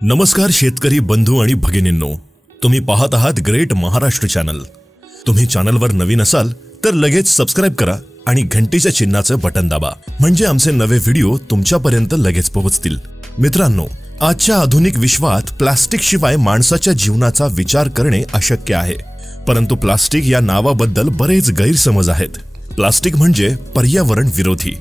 नमस्कार शेतकरी बंधू आणि भगिनींनो, तुम्ही पाहत आहात ग्रेट महाराष्ट्र चॅनल। तुम्ही चॅनलवर नवीन असाल तर लगेच सबस्क्राइब करा आणि घंटीच्या चिन्हाचं बटन दाबा, म्हणजे आमचे नवे व्हिडिओ तुमच्यापर्यंत लगेच पोहोचतील। मित्रांनो, आजच्या आधुनिक विश्वात प्लास्टिक शिवाय माणसाच्या जीवनाचा विचार करणे अशक्य आहे। परंतु प्लास्टिक या नावाबद्दल बरेच गैरसमज आहेत। प्लास्टिक म्हणजे पर्यावरण विरोधी,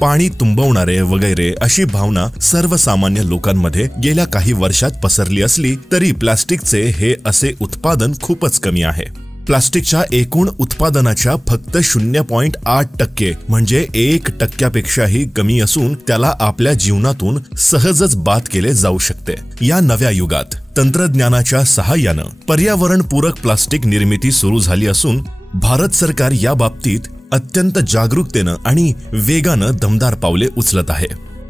पाणी तुंबवणारे वगैरे अशी भावना सर्वसामान्य लोकांमध्ये गेल्या काही वर्षात पसरली असली तरी प्लास्टिकचे हे असे उत्पादन खूपच कमी आहे। प्लास्टिकच्या एकूण उत्पादनाच्या फक्त 0.8% म्हणजे 1%पेक्षाही कमी असून त्याला आपल्या जीवनातून सहजच बाद केले जाऊ शकते। या नव्या युगात तंत्रज्ञानाच्या सहाय्याने पर्यावरणपूरक प्लास्टिक निर्मिती सुरू झाली असून भारत सरकार या बाबतीत अत्यंत जागरूकतेने आणि वेगाने दमदार पावले उचलत आहे।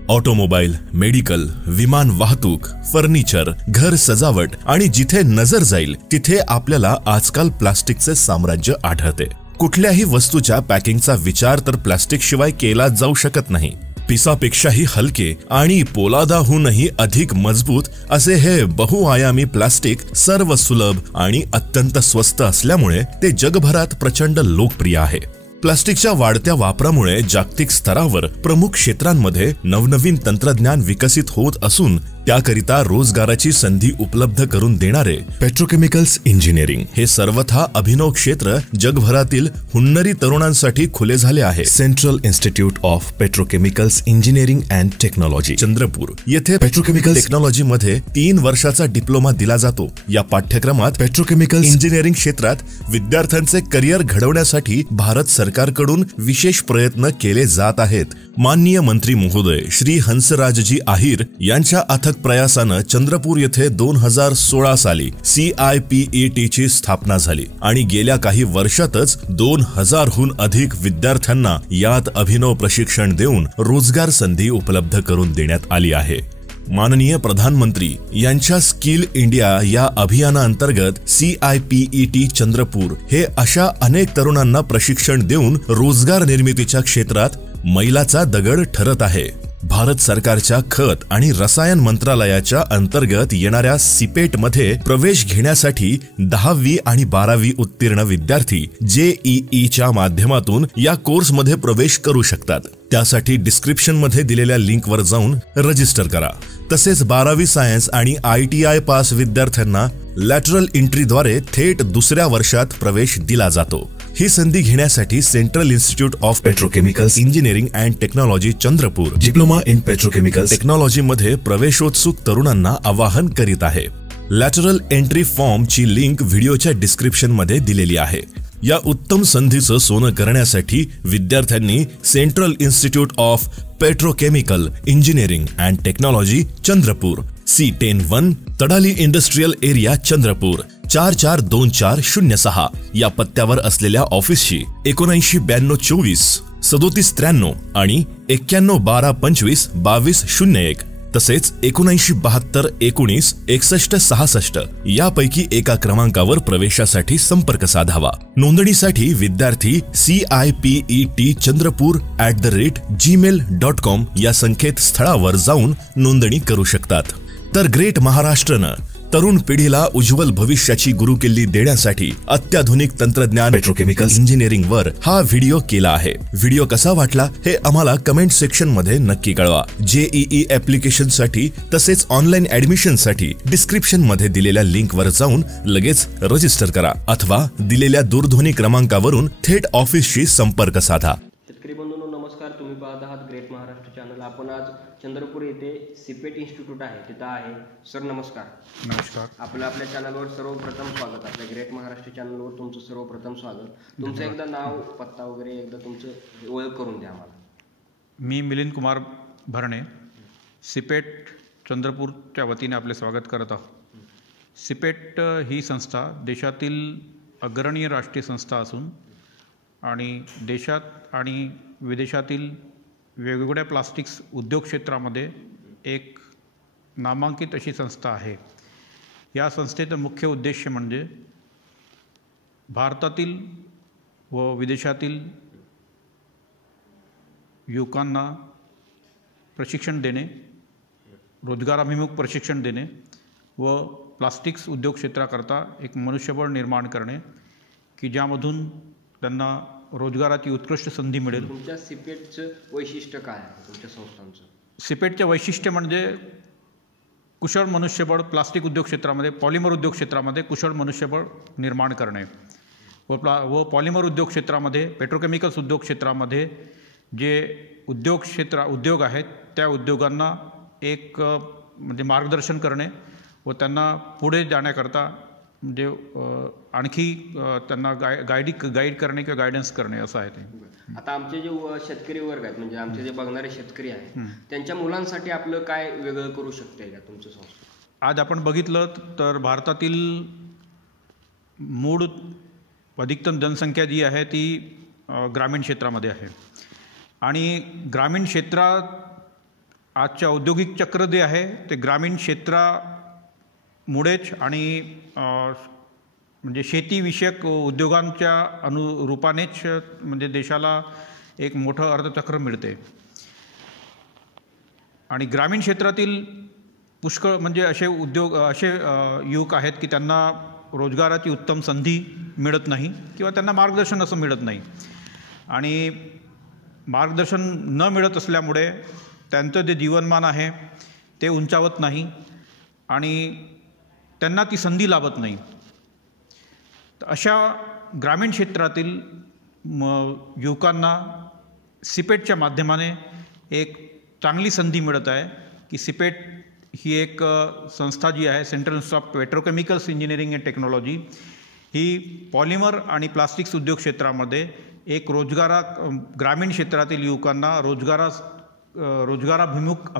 ऑटोमोबाईल, मेडिकल, विमान वाहतूक, फर्निचर, घर सजावट आणि जिथे नजर जाईल तिथे आपल्याला आजकाल प्लास्टिकचे साम्राज्य आढळते। कुठल्याही वस्तूच्या पॅकिंगचा विचार तर प्लास्टिक शिवाय केला जाऊ शकत नाही। पिसापेक्षाही हलके आणि पोलादाहूनही अधिक मजबूत असे हे बहुआयामी प्लास्टिक सर्व सुलभ आणि अत्यंत स्वस्त असल्यामुळे ते जगभरात प्रचंड लोकप्रिय आहे। प्लास्टिकच्या वाढत्या वापरामुळे जागतिक स्तरावर प्रमुख क्षेत्रांमध्ये नवनवीन तंत्रज्ञान विकसित होत असून त्याकरिता रोजगाराची संधी उपलब्ध करून देणारे पेट्रोकेमिकल्स इंजिनिअरिंग हे सर्वथा अभिनव क्षेत्र जगभरातील हुन्नरी तरुणांसाठी खुले झाले आहे। Central Institute of Petrochemicals Engineering and Technology Chandrapur येथे पेट्रोकेमिकल टेक्नॉलॉजी मध्ये 3 वर्षाचा डिप्लोमा दिला जातो। या पाठ्यक्रमात पेट्रोकेमिकल इंजिनिअरिंग क्षेत्रात विद्यार्थ्यांचे करिअर घडवण्यासाठी भारत सरकारकडून विशेष प्रयत्न केले जात आहेत। माननीय मंत्री महोदय श्री हंसराजजी आहिर यांच्या अथक प्रयासाने चंद्रपूर येथे 2016 साली CIPET ची स्थापना झाली आणि गेल्या काही वर्षातच 2000 हून अधिक विद्यार्थ्यांना यात अभिनव प्रशिक्षण देऊन रोजगार संधी उपलब्ध करून देण्यात आली आहे। माननीय प्रधानमंत्री यांच्या स्किल इंडिया या अभियानांतर्गत CIPET चंद्रपूर हे अशा अनेक तरुणांना प्रशिक्षण देऊन रोजगार निर्मितीच्या क्षेत्रात मैलाचा दगड ठरत आहे। भारत सरकारच्या खत आणि रसायन मंत्रालयाच्या अंतर्गत येणाऱ्या सिपेट मध्ये प्रवेश घेण्यासाठी 10वी आणि 12वी उत्तीर्ण विद्यार्थी JEE च्या माध्यमातून या कोर्स मध्ये प्रवेश करू शकतात। त्यासाठी डिस्क्रिप्शन मध्ये दिलेल्या लिंक वर जाऊन रजिस्टर करा। तसेच 12वी सायन्स आणि ITI पास विद्यार्थ्यांना लॅटरल एंट्री द्वारे थेट दुसऱ्या वर्षात प्रवेश दिला जातो। ही संधी घेण्यासाठी Central Institute of Petrochemicals Engineering and Technology Chandrapur diploma in petrochemical technology मध्ये प्रवेशोत्सुक तरुणांना आवाहन करीत आहे। लॅटरल एंट्री फॉर्म ची लिंक व्हिडिओच्या डिस्क्रिप्शन मध्ये दिलेली आहे। या उत्तम संधीचं सोनं करण्यासाठी विद्यार्थ्यांनी Central Institute of Petrochemical Engineering and Technology Chandrapur C10-1 Tadali industrial area Chandrapur 442406 या पत्त्यावर असलेल्या ऑफिसशी 799224 3793 आणि 9112252201 तसेच 797219 6166 यापैकी एका क्रमांकावर प्रवेशासाठी संपर्क साधावा। नोंदणीसाठी विद्यार्थी CIPET-chandrapur@gmail.com या संकेतस्थळावर जाऊन नोंदणी करू शकतात। तर ग्रेट महाराष्ट्रनं तरुण पिढीला उज्ज्वल भविष्याची गुरुकिल्ली देण्यासाठी अत्याधुनिक तंत्रज्ञान पेट्रोकेमिकल इंजिनिअरिंग वर हा व्हिडिओ केला आहे। व्हिडिओ कसा वाटला हे आम्हाला कमेंट सेक्शन मध्ये नक्की कळवा। JEE ऍप्लिकेशन साठी तसेच ऑनलाईन ऍडमिशन साठी डिस्क्रिप्शन मध्ये दिलेल्या लिंक वर जाऊन लगेच रजिस्टर करा अथवा दिलेल्या दूरध्वनी क्रमांकावरून थेट ऑफिसशी संपर्क साधा। शेतकरी बंधूंनो नमस्कार, तुम्ही पाहत आहात ग्रेट महाराष्ट्र चॅनल। आपण आज चंद्रपूर येथे सिपेट इन्स्टिट्यूट आहे तिथं आहे। सर नमस्कार। नमस्कार। आपल्या चॅनलवर सर्वप्रथम स्वागत। आपल्या ग्रेट महाराष्ट्र चॅनलवर तुमचं सर्वप्रथम स्वागत। तुमचं एकदा नाव पत्ता वगैरे एकदा तुमचं ओळख करून द्या आम्हाला। मी मिलिंद कुमार भरणे, सिपेट चंद्रपूरच्या वतीने आपले स्वागत करत आहोत। सिपेट ही संस्था देशातील अग्रणीय राष्ट्रीय संस्था असून आणि देशात आणि विदेशातील वेगवेगळ्या प्लास्टिक्स उद्योग क्षेत्रामध्ये एक नामांकित अशी संस्था आहे। या संस्थेचा मुख्य उद्देश म्हणजे भारतातील व विदेशातील युवकांना प्रशिक्षण देणे रोजगाराभिमुख प्रशिक्षण देणे व प्लास्टिक्स उद्योग क्षेत्राकरता एक मनुष्यबळ निर्माण करणे की ज्यामधून त्यांना रोजगाराची उत्कृष्ट संधी मिळेल. तुमच्या सिपेटचं वैशिष्ट्य काय आहे तुमच्या संस्थांचं? सिपेटचे वैशिष्ट्य म्हणजे कुशल मनुष्यबळ प्लास्टिक उद्योग क्षेत्रामध्ये, पॉलिमर उद्योग क्षेत्रामध्ये कुशल मनुष्यबळ निर्माण करणे व पॉलिमर उद्योग क्षेत्रामध्ये, पेट्रोकेमिकल्स उद्योग क्षेत्रामध्ये जे उद्योग आहेत त्या उद्योगांना एक म्हणजे मार्गदर्शन करणे व त्यांना पुढे जाण्याकरता म्हणजे आणखी त्यांना गाईड करणे किंवा गायडन्स करणे असं आहे ते. आता आमचे जे शेतकरी वर्ग आहेत म्हणजे आमचे जे बघणारे शेतकरी आहेत त्यांच्या मुलांसाठी आपलं काय वेगळं करू शकते का तुमचं संस्था? आज आपण बघितलं तर भारतातील मूळ अधिकतम जनसंख्या जी आहे ती ग्रामीण क्षेत्रामध्ये आहे आणि ग्रामीण क्षेत्रात आजच्या औद्योगिक चक्र जे आहे ते ग्रामीण क्षेत्रामुळेच आणि म्हणजे शेतीविषयक उद्योगांच्या अनुरूपानेच म्हणजे देशाला एक मोठं अर्थचक्र मिळते आणि ग्रामीण क्षेत्रातील पुष्कळ म्हणजे असे युवक आहेत की त्यांना रोजगाराची उत्तम संधी मिळत नाही किंवा त्यांना मार्गदर्शन असं मिळत नाही आणि मार्गदर्शन न मिळत असल्यामुळे त्यांचं जे जीवनमान आहे ते उंचावत नाही आणि त्यांना ती संधी लाभत नाही. तर अशा ग्रामीण क्षेत्रातील युवकांना सिपेटच्या माध्यमाने एक चांगली संधी मिळत आहे की सिपेट ही एक संस्था जी आहे, central Institute of Petrochemicals Engineering and technology, he polymer आणि प्लास्टिक्स उद्योग क्षेत्रामध्ये एक ग्रामीण क्षेत्रातील युवकांना रोजगाराभिमुख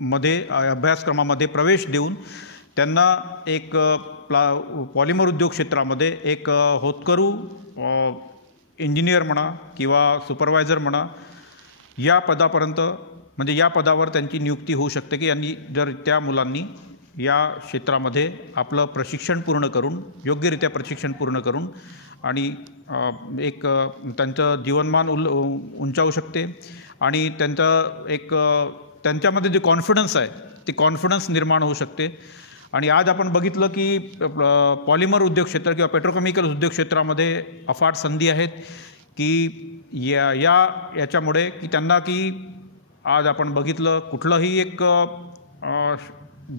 अभ्यासक्रमामध्ये प्रवेश देऊन त्यांना एक पॉलिमर उद्योग क्षेत्रामध्ये एक होतकरू इंजिनियर म्हणा किंवा सुपरवायझर म्हणा या पदापर्यंत म्हणजे या पदावर त्यांची नियुक्ती होऊ शकते की यांनी जर त्या मुलांनी या क्षेत्रामध्ये आपलं प्रशिक्षण पूर्ण करून योग्यरित्या प्रशिक्षण पूर्ण करून आणि एक त्यांचं जीवनमान उंचावू शकते आणि त्यांच्यामध्ये जे कॉन्फिडन्स आहे ते कॉन्फिडन्स निर्माण होऊ शकते. आणि आज आपण बघितलं की पॉलिमर उद्योग क्षेत्र किंवा पेट्रोकेमिकल उद्योग क्षेत्रामध्ये अफाट संधी आहेत की याच्यामुळे की त्यांना की आज आपण बघितलं कुठलंही एक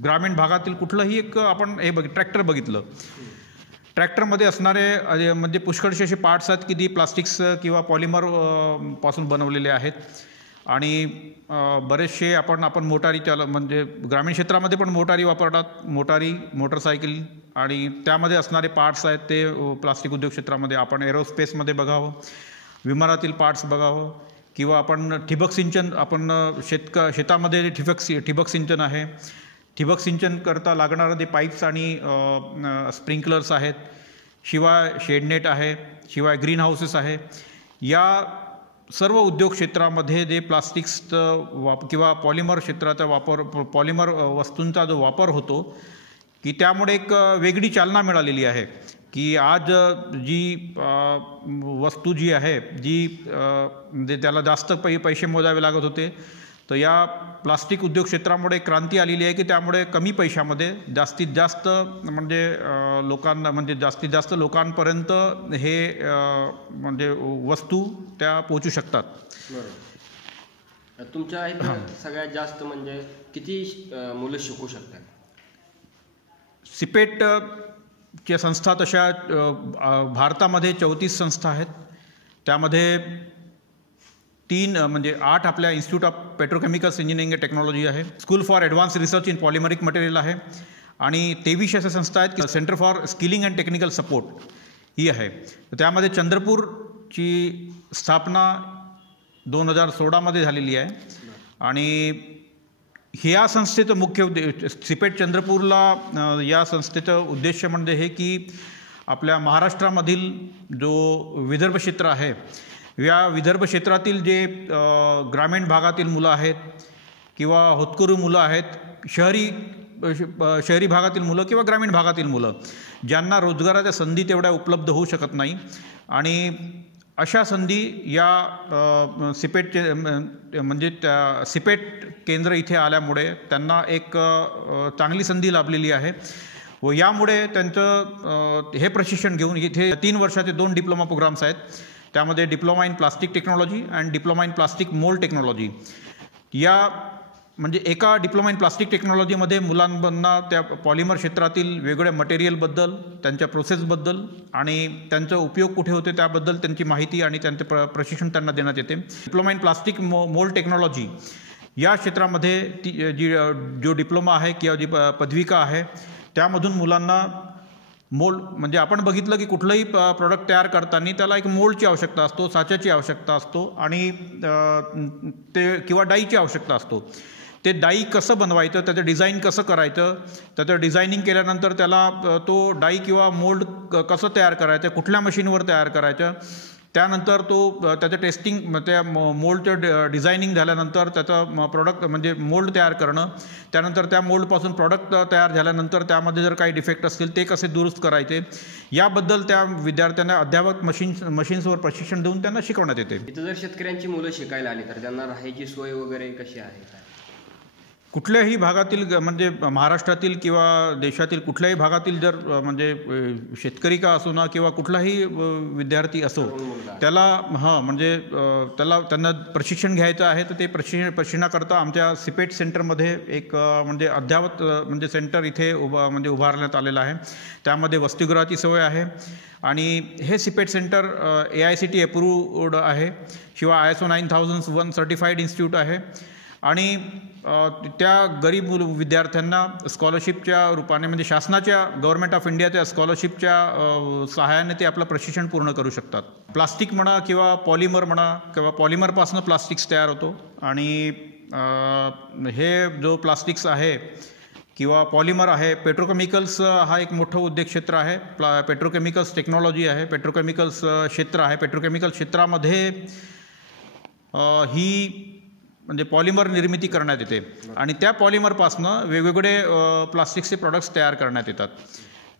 ग्रामीण भागातील कुठलंही एक आपण ट्रॅक्टर बघितलं, ट्रॅक्टरमध्ये असणारे म्हणजे पुष्कळसे असे पार्ट्स आहेत की ती प्लास्टिक्स किंवा पॉलिमर पासून बनवलेले आहेत आणि बरेचसे आपण मोटारी म्हणजे ग्रामीण क्षेत्रामध्ये पण मोटारी वापरतात, मोटरसायकल आणि त्यामध्ये असणारे पार्ट्स आहेत ते प्लास्टिक उद्योग क्षेत्रामध्ये आपण एरोस्पेसमध्ये बघावं, विमानातील पार्ट्स बघावं किंवा आपण ठिबक सिंचन आपण शेतामध्ये ठिबक सिंचन आहे, ठिबक सिंचन करता लागणारं ते पाईप्स आणि स्प्रिंकलर्स आहेत, शिवाय शेडनेट आहे, शिवाय ग्रीन हाऊसेस आहे. या सर्व उद्योग क्षेत्रामध्ये जे प्लास्टिक्सचं किंवा पॉलिमर क्षेत्राचा वापर पॉलिमर वस्तूंचा जो वापर होतो की त्यामुळे एक वेगळी चालना मिळालेली आहे की आज जी वस्तू जी आहे जी म्हणजे त्याला जास्त पैसे मोजावे लागत होते तर या प्लास्टिक उद्योग क्षेत्रामुळे क्रांती आलेली आहे की त्यामुळे कमी पैशामध्ये जास्तीत जास्त जास्तीत जास्त लोकांपर्यंत हे म्हणजे वस्तू त्या पोहोचू शकतात. बरोबर. तुमच्या इथं सगळ्यात जास्त म्हणजे किती मुलं शिकू शकतात? सिपेटच्या संस्था तशा भारतामध्ये 34 संस्था आहेत. त्यामध्ये 8 आपल्या Institute of Petrochemicals Engineering and Technology आहे, School for Advance Research in Polymeric Material आहे आणि 23 अशा संस्था आहेत की Centre for Skilling and Technical Support ही आहे. त्यामध्ये चंद्रपूरची स्थापना 2016मध्ये झालेली आहे आणि ह्या संस्थेचं मुख्य सिपेट चंद्रपूरला या संस्थेचं उद्देश म्हणजे हे की आपल्या महाराष्ट्रामधील जो विदर्भ क्षेत्र आहे या विदर्भ क्षेत्रातील जे ग्रामीण भागातील मुलं आहेत किंवा होतकरू मुलं आहेत, शहरी भागातील मुलं किंवा ग्रामीण भागातील मुलं ज्यांना रोजगाराच्या संधी तेवढ्या उपलब्ध होऊ शकत नाही आणि अशा संधी या सिपेटचे म्हणजे सिपेट केंद्र इथे आल्यामुळे त्यांना एक चांगली संधी लाभलेली आहे व यामुळे त्यांचं हे प्रशिक्षण घेऊन इथे 3 वर्षाचे 2 डिप्लोमा प्रोग्राम्स आहेत. त्यामध्ये diploma in plastic technology and diploma in plastic mould technology. या म्हणजे एका डिप्लोमा इन प्लास्टिक टेक्नॉलॉजीमध्ये मुलांना त्या पॉलिमर क्षेत्रातील वेगवेगळ्या मटेरियलबद्दल, त्यांच्या प्रोसेसबद्दल आणि त्यांचा उपयोग कुठे होते त्याबद्दल त्यांची माहिती आणि त्यांचे प्रशिक्षण त्यांना देण्यात येते. Diploma in plastic mould technology या क्षेत्रामध्ये जो डिप्लोमा आहे किंवा जी पदविका आहे त्यामधून मुलांना मोल्ड म्हणजे आपण बघितलं की कुठलंही प्रॉडक्ट तयार करताना त्याला एक मोल्डची आवश्यकता असतो, साच्याची आवश्यकता असतो आणि ते किंवा डाईची आवश्यकता असतो. ते डाई कसं बनवायचं, त्याचं डिझाईन कसं करायचं, त्याचं डिझायनिंग केल्यानंतर त्याला तो डाई किंवा मोल्ड कसं तयार करायचं, कुठल्या मशीनवर तयार करायचं, त्यानंतर त्याचं टेस्टिंग, त्या मोल्डचं डिझायनिंग झाल्यानंतर त्याचं प्रॉडक्ट म्हणजे मोल्ड तयार करणं, त्यानंतर त्या मोल्डपासून प्रॉडक्ट तयार झाल्यानंतर त्यामध्ये जर काही डिफेक्ट असतील ते कसे दुरुस्त करायचे, याबद्दल त्या विद्यार्थ्यांना अद्ययावत मशीन्सवर प्रशिक्षण देऊन त्यांना शिकवण्यात येते. इथं जर शेतकऱ्यांची मुलं शिकायला आली तर त्यांना राहायची सोय वगैरे कशी आहे? कुठल्याही भागातील म्हणजे महाराष्ट्रातील किंवा देशातील कुठल्याही भागातील जर म्हणजे शेतकरी का असो ना किंवा कुठलाही विद्यार्थी असो त्याला म्हणजे त्यांना प्रशिक्षण घ्यायचं आहे तर ते प्रशिक्षणाकरता आमच्या सिपेट सेंटरमध्ये एक म्हणजे अद्ययावत म्हणजे सेंटर इथे उभारण्यात आलेलं आहे. त्यामध्ये वसतिगृहाची सोय आहे आणि हे सिपेट सेंटर AICTE अप्रूव्ड आहे, शिवाय ISO 9001 सर्टिफाईड इन्स्टिट्यूट आहे आणि त्या गरीब विद्यार्थ्यांना स्कॉलरशिपच्या रूपाने म्हणजे शासनाच्या गव्हर्नमेंट ऑफ इंडियाच्या स्कॉलरशिपच्या सहाय्याने ते आपलं प्रशिक्षण पूर्ण करू शकतात. प्लास्टिक म्हणा किंवा पॉलिमर म्हणा किंवा पॉलिमरपासून प्लास्टिक्स तयार होतो आणि हे जो प्लास्टिक्स आहे किंवा पॉलिमर आहे, पेट्रोकेमिकल्स हा एक मोठं उद्योग क्षेत्र आहे. पेट्रोकेमिकल्स टेक्नॉलॉजी आहे, पेट्रोकेमिकल्स क्षेत्र आहे. पेट्रोकेमिकल क्षेत्रामध्ये ही म्हणजे पॉलिमर निर्मिती करण्यात येते आणि त्या पॉलिमरपासनं वेगवेगळे प्लास्टिकचे प्रॉडक्ट्स तयार करण्यात येतात.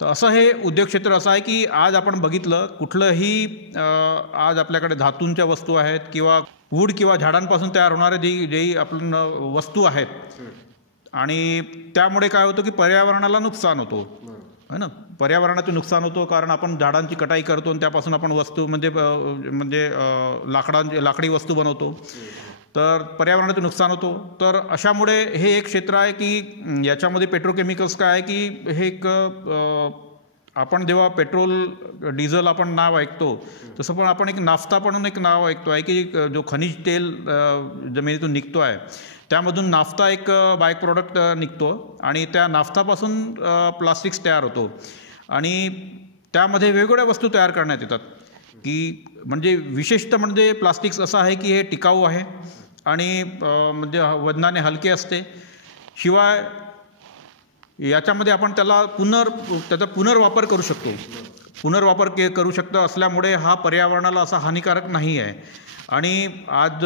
तर असं हे उद्योग क्षेत्र असं आहे की आज आपण बघितलं कुठलंही आज आपल्याकडे धातूंच्या वस्तू आहेत किंवा वूड किंवा झाडांपासून तयार होणारे जे आपण वस्तू आहेत आणि त्यामुळे काय होतं की पर्यावरणाला नुकसान होतो है ना. पर्यावरणाचं नुकसान होतं कारण आपण झाडांची कटाई करतो आणि त्यापासून आपण वस्तू म्हणजे लाकडी वस्तू बनवतो तर पर्यावरणाचं नुकसान होतो. तर अशामुळे हे एक क्षेत्र आहे की याच्यामध्ये पेट्रोकेमिकल्स काय आहे की हे एक आपण जेव्हा पेट्रोल डिझेल आपण नाव ऐकतो तसं पण आपण एक नाफ्ता म्हणून एक नाव ऐकतो आहे की जो खनिज तेल जमिनीतून निघतो आहे त्यामधून नाफ्ता एक बाय प्रॉडक्ट निघतो आणि त्या नाफ्तापासून प्लास्टिक्स तयार होतो आणि त्यामध्ये वेगवेगळ्या वस्तू तयार करण्यात येतात की म्हणजे विशेषतः म्हणजे प्लास्टिक्स असं आहे की हे टिकाऊ आहे आणि म्हणजे वजनाने हलके असते. शिवाय याच्यामध्ये आपण त्याचा पुनर्वापर करू शकतो. पुनर्वापर करू शकतो असल्यामुळे हा पर्यावरणाला असा हानिकारक नाही आहे. आणि आज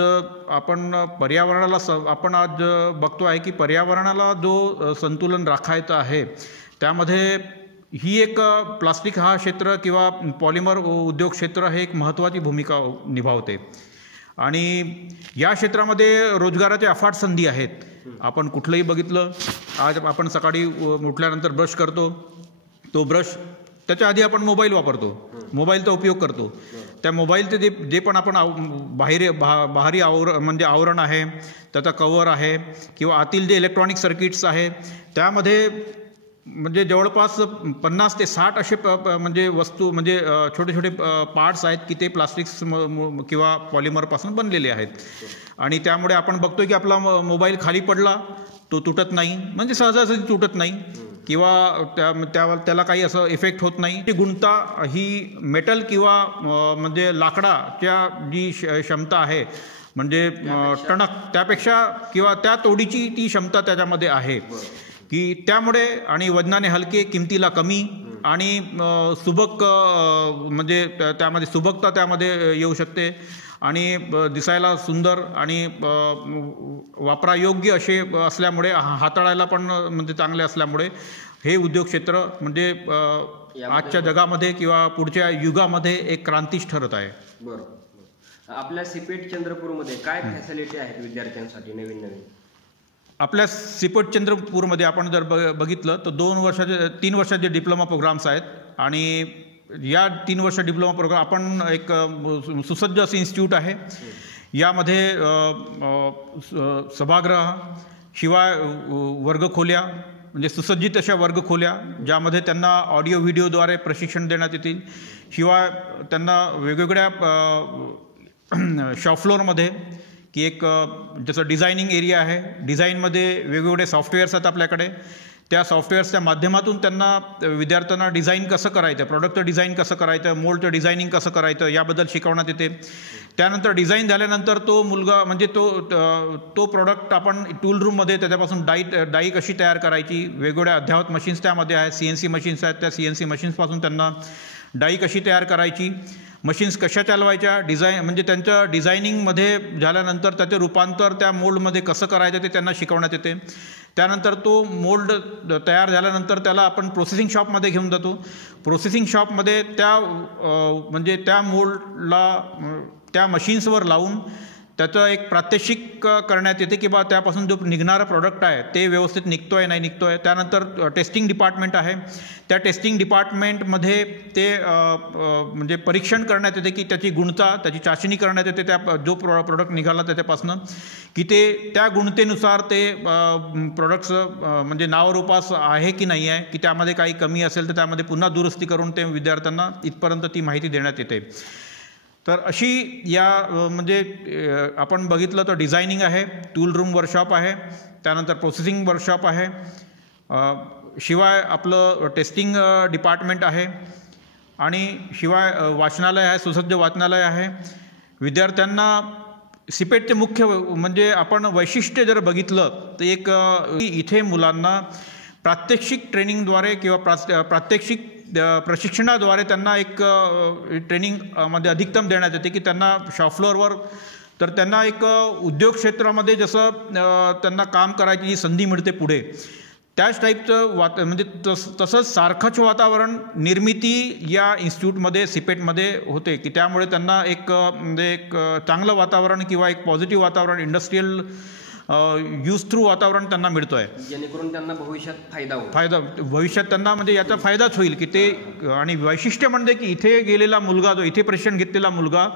आपण आपण आज बघतो आहे की पर्यावरणाला जो संतुलन राखायचं आहे त्यामध्ये ही एक प्लास्टिक हा क्षेत्र किंवा पॉलिमर उद्योग क्षेत्र हे एक महत्त्वाची भूमिका निभावते आणि या क्षेत्रामध्ये रोजगाराच्या अफाट संधी आहेत. आपण कुठलंही बघितलं, आज आपण सकाळी उठल्यानंतर ब्रश करतो, तो ब्रश त्याच्या आधी आपण मोबाईल वापरतो, मोबाईलचा उपयोग करतो. त्या मोबाईलचे जे पण आपण बाहेरी आवरण आहे, त्याचा कवर आहे किंवा आतील जे इलेक्ट्रॉनिक सर्किट्स आहे त्यामध्ये म्हणजे जवळपास 50 ते 60 असे म्हणजे वस्तू म्हणजे छोटे छोटे पार्ट्स आहेत की ते प्लास्टिक्स किंवा पॉलिमरपासून बनलेले आहेत आणि त्यामुळे आपण बघतोय की आपला मोबाईल खाली पडला तो तुटत नाही, म्हणजे सहजासहजी तुटत नाही किंवा त्याला काही असं इफेक्ट होत नाही. ती गुणता ही मेटल किंवा म्हणजे लाकडाच्या जी क्षमता आहे म्हणजे टणक त्यापेक्षा किंवा त्या तोडीची ती क्षमता त्याच्यामध्ये आहे की त्यामुळे आणि वजनाने हलके, किमतीला कमी आणि सुबक म्हणजे त्यामध्ये सुबकता त्यामध्ये येऊ शकते आणि दिसायला सुंदर आणि वापरायोग्य असे असल्यामुळे हाताळायला पण म्हणजे चांगले असल्यामुळे हे उद्योग क्षेत्र म्हणजे आजच्या जगामध्ये किंवा पुढच्या युगामध्ये एक क्रांतीच ठरत आहे. बरं. आपल्या सिपेट चंद्रपूरमध्ये काय फॅसिलिटी आहेत विद्यार्थ्यांसाठी नवीन? आपल्या सिपेट चंद्रपूरमध्ये आपण जर बघितलं तर 3 वर्षाचे डिप्लोमा प्रोग्राम्स आहेत आणि या 3 वर्ष डिप्लोमा प्रोग्राम आपण एक सुसज्ज असं इन्स्टिट्यूट आहे. यामध्ये सभागृह शिवाय वर्गखोल्या म्हणजे सुसज्जित अशा वर्गखोल्या ज्यामध्ये त्यांना ऑडिओ व्हिडिओद्वारे प्रशिक्षण देण्यात येतील. शिवाय त्यांना वेगवेगळ्या शॉप फ्लोअरमध्ये की एक जसं डिझायनिंग एरिया आहे, डिझाईनमध्ये वेगवेगळे सॉफ्टवेअर्स आहेत आपल्याकडे. त्या सॉफ्टवेअर्सच्या माध्यमातून विद्यार्थ्यांना डिझाईन कसं करायचं, प्रॉडक्टचं डिझाईन कसं करायचं, मोल्डचं डिझायनिंग कसं करायचं याबद्दल शिकवण्यात येते. त्यानंतर डिझाईन झाल्यानंतर तो मुलगा म्हणजे तो प्रॉडक्ट आपण टूल रूममध्ये त्याच्यापासून डाई कशी तयार करायची, वेगवेगळ्या अद्ययावत मशीन्स त्यामध्ये आहेत, CNC मशीन्स आहेत, त्या CNC मशीन्सपासून त्यांना डाई कशी तयार करायची, मशीन्स कशा चालवायच्या, म्हणजे त्यांच्या डिझायनिंगमध्ये झाल्यानंतर त्याचे रूपांतर त्या मोल्डमध्ये कसं करायचं ते त्यांना शिकवण्यात येते. त्यानंतर तो मोल्ड तयार झाल्यानंतर त्याला आपण प्रोसेसिंग शॉपमध्ये घेऊन जातो. प्रोसेसिंग शॉपमध्ये म्हणजे त्या मोल्डला त्या मशीन्सवर लावून त्याचं एक प्रात्यक्षिक करण्यात येते की बा त्यापासून जो निघणारा प्रॉडक्ट आहे ते व्यवस्थित निघतो आहे नाही निघतो आहे. त्यानंतर टेस्टिंग डिपार्टमेंट आहे. त्या टेस्टिंग डिपार्टमेंटमध्ये ते म्हणजे परीक्षण करण्यात येते की त्याची गुणता, त्याची चाचणी करण्यात येते त्या जो प्रॉडक्ट निघाला त्याच्यापासून की ते त्या गुणतेनुसार ते प्रॉडक्ट्स म्हणजे नावरूपास आहे की नाही आहे, की त्यामध्ये काही कमी असेल तर त्यामध्ये पुन्हा दुरुस्ती करून ते विद्यार्थ्यांना इथपर्यंत ती माहिती देण्यात येते. तर अशी या म्हणजे आपण बघितलं तर डिझायनिंग आहे, टूल रूम वर्कशॉप आहे, त्यानंतर प्रोसेसिंग वर्कशॉप आहे, शिवाय आपलं टेस्टिंग डिपार्टमेंट आहे आणि शिवाय वाचनालय आहे, सुसज्ज वाचनालय आहे. विद्यार्थ्यांना सिपेटचे मुख्य म्हणजे आपण वैशिष्ट्य जर बघितलं तर एक इथे मुलांना प्रात्यक्षिक ट्रेनिंगद्वारे किंवा प्रात्यक्षिक प्रशिक्षणाद्वारे त्यांना एक ट्रेनिंगमध्ये अधिकतम देण्यात येते की त्यांना शॉप फ्लोअरवर तर त्यांना एक उद्योग क्षेत्रामध्ये जसं त्यांना काम करायची जी संधी मिळते पुढे त्याच टाईपचं म्हणजे तसंच सारखंच वातावरण निर्मिती या इन्स्टिट्यूटमध्ये सिपेटमध्ये होते की त्यामुळे त्यांना म्हणजे एक चांगलं वातावरण किंवा एक पॉझिटिव्ह वातावरण इंडस्ट्रीयल यूज थ्रू वातावरण त्यांना मिळतो आहे, जेणेकरून त्यांना भविष्यात भविष्यात त्यांना म्हणजे याचा फायदाच होईल की ते. आणि वैशिष्ट्य म्हणजे की इथे गेलेला मुलगा जो इथे प्रशिक्षण घेतलेला मुलगा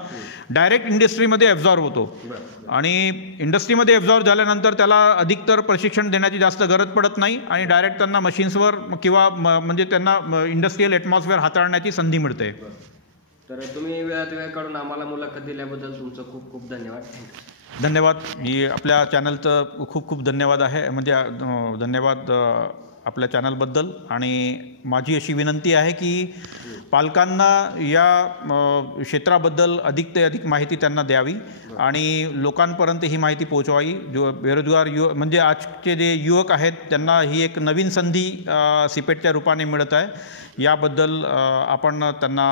डायरेक्ट इंडस्ट्रीमध्ये ॲब्झॉर्ब होतो आणि इंडस्ट्रीमध्ये ॲब्झॉर्ब झाल्यानंतर त्याला अधिकतर प्रशिक्षण देण्याची जास्त गरज पडत नाही आणि डायरेक्ट त्यांना मशीन्सवर किंवा म्हणजे त्यांना इंडस्ट्रियल ॲटमॉस्फिअर हाताळण्याची संधी मिळते. तर तुम्ही वेळात वेळ काढून आम्हाला मुलाखत दिल्याबद्दल तुमचं खूप खूप धन्यवाद. धन्यवाद. मी आपल्या चॅनलचं खूप खूप धन्यवाद आहे म्हणजे धन्यवाद आपल्या चॅनलबद्दल. आणि माझी अशी विनंती आहे की पालकांना या क्षेत्राबद्दल अधिक ते अधिक माहिती त्यांना द्यावी आणि लोकांपर्यंत ही माहिती पोहोचवावी. जो बेरोजगार म्हणजे आजचे जे युवक आहेत त्यांना ही एक नवीन संधी सिपेटच्या रूपाने मिळत आहे, याबद्दल आपण त्यांना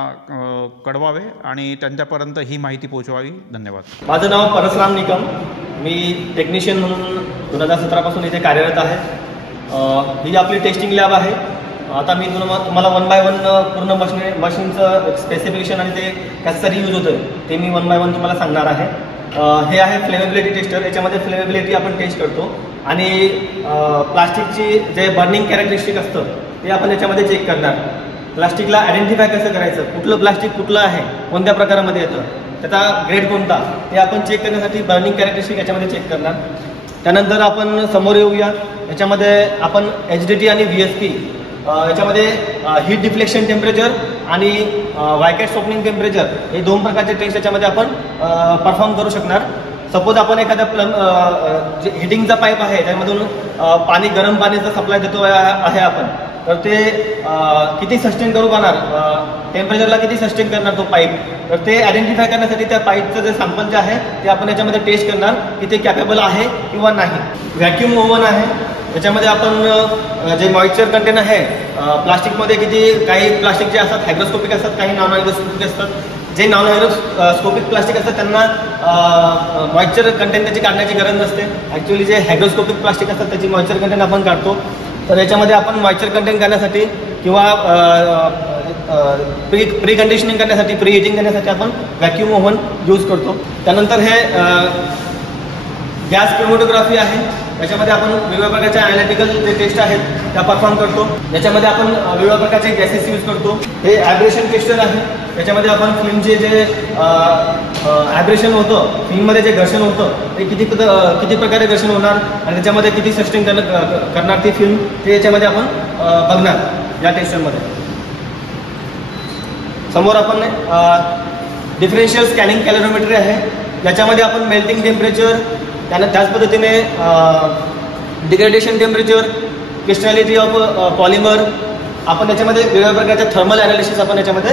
कळवावे आणि त्यांच्यापर्यंत ही माहिती पोहोचवावी. धन्यवाद. माझं नाव परसराम निकम, मी टेक्निशियन म्हणून 2017 इथे कार्यरत आहे. ही आपली टेस्टिंग लॅब आहे. आता मी तुम्हाला 1 by 1 पूर्ण मशीनचं स्पेसिफिकेशन आणि ते कशासाठी यूज होतं ते मी 1 by 1 तुम्हाला सांगणार आहे. हे आहे फ्लेमेबिलिटी टेस्टर. याच्यामध्ये फ्लेमेबिलिटी आपण टेस्ट करतो आणि प्लास्टिकची जे बर्निंग कॅरेक्टरिस्टिक असतं ते आपण याच्यामध्ये चेक करणार. प्लास्टिकला आयडेंटिफाय कसं करायचं, कुठलं प्लास्टिक कुठलं आहे, कोणत्या प्रकारामध्ये येतं, त्याचा ग्रेड कोणता ते आपण चेक करण्यासाठी बर्निंग कॅरेक्टरिस्टिक याच्यामध्ये चेक करणार. त्यानंतर आपण समोर येऊया. याच्यामध्ये आपण HDT आणि VSP याच्यामध्ये हीट डिफ्लेक्शन टेम्परेचर आणि वायकॅट्स ओपनिंग टेम्परेचर हे 2 प्रकारचे टेस्ट याच्यामध्ये आपण परफॉर्म करू शकणार. सपोज आपण एखाद्या जे हिटिंगचा पाईप आहे त्यामधून पाणी गरम पाण्याचा सप्लाय देतो आहे आपण, तर ते किती सस्टेन करू पाहणार, टेम्परेचरला किती सस्टेन करणार तो पाईप, तर ते आयडेंटिफाय करण्यासाठी त्या पाईपचं जे सॅम्पल जे आहे ते आपण याच्यामध्ये टेस्ट करणार की ते कॅपेबल आहे किंवा नाही. व्हॅक्यूम ओव्हन आहे. याच्यामध्ये आपण जे मॉइश्चर कंटेन आहे प्लास्टिकमध्ये काही प्लास्टिक जे असतात हायग्रोस्कोपिक असतात, काही नॉन हायग्रोस्कोपिक असतात. जे नॉन हायग्रोस्कोपिक प्लास्टिक असतात त्यांना मॉइश्चर कंटेन त्याची काढण्याची गरज नसते. ॲक्च्युअली जे हायग्रोस्कोपिक प्लास्टिक असतात त्याची मॉइश्चर कंटेन आपण काढतो. तर याच्यामध्ये आपण मॉइश्चर कंटेन करण्यासाठी किंवा प्री कंडिशनिंग करण्यासाठी, प्री हिटिंग करण्यासाठी आपण व्हॅक्यूम ओव्हन यूज करतो. त्यानंतर हे गॅस क्रोमॅटोग्राफी आहे. याच्यामध्ये आपण वेगवेगळ्या प्रकारचे ॲनालिटिकल जे टेस्ट आहेत त्या परफॉर्म करतो. याच्यामध्ये आपण वेगवेगळ्या प्रकारचे गॅसेस यूज करतो. हे ॲब्रेशन टेस्टर आहे. याच्यामध्ये आपण फिल्मचे जे ॲब्रेशन होतं, फिल्ममध्ये जे घर्षण होतं ते किती प्रकारे घर्षण होणार आणि त्याच्यामध्ये किती सस्टेन करणार ती फिल्म, ते याच्यामध्ये आपण बघणार या टेस्टरमध्ये. समोर आपण डिफरन्शियल स्कॅनिंग कॅलरीमेट्री आहे. याच्यामध्ये आपण मेल्टिंग टेम्परेचर, त्याच पद्धतीने डिग्रेडेशन टेम्परेचर, क्रिस्टॅलिटी ऑफ पॉलिमर, आपण याच्यामध्ये वेगवेगळ्या प्रकारच्या थर्मल ॲनालिसिस आपण याच्यामध्ये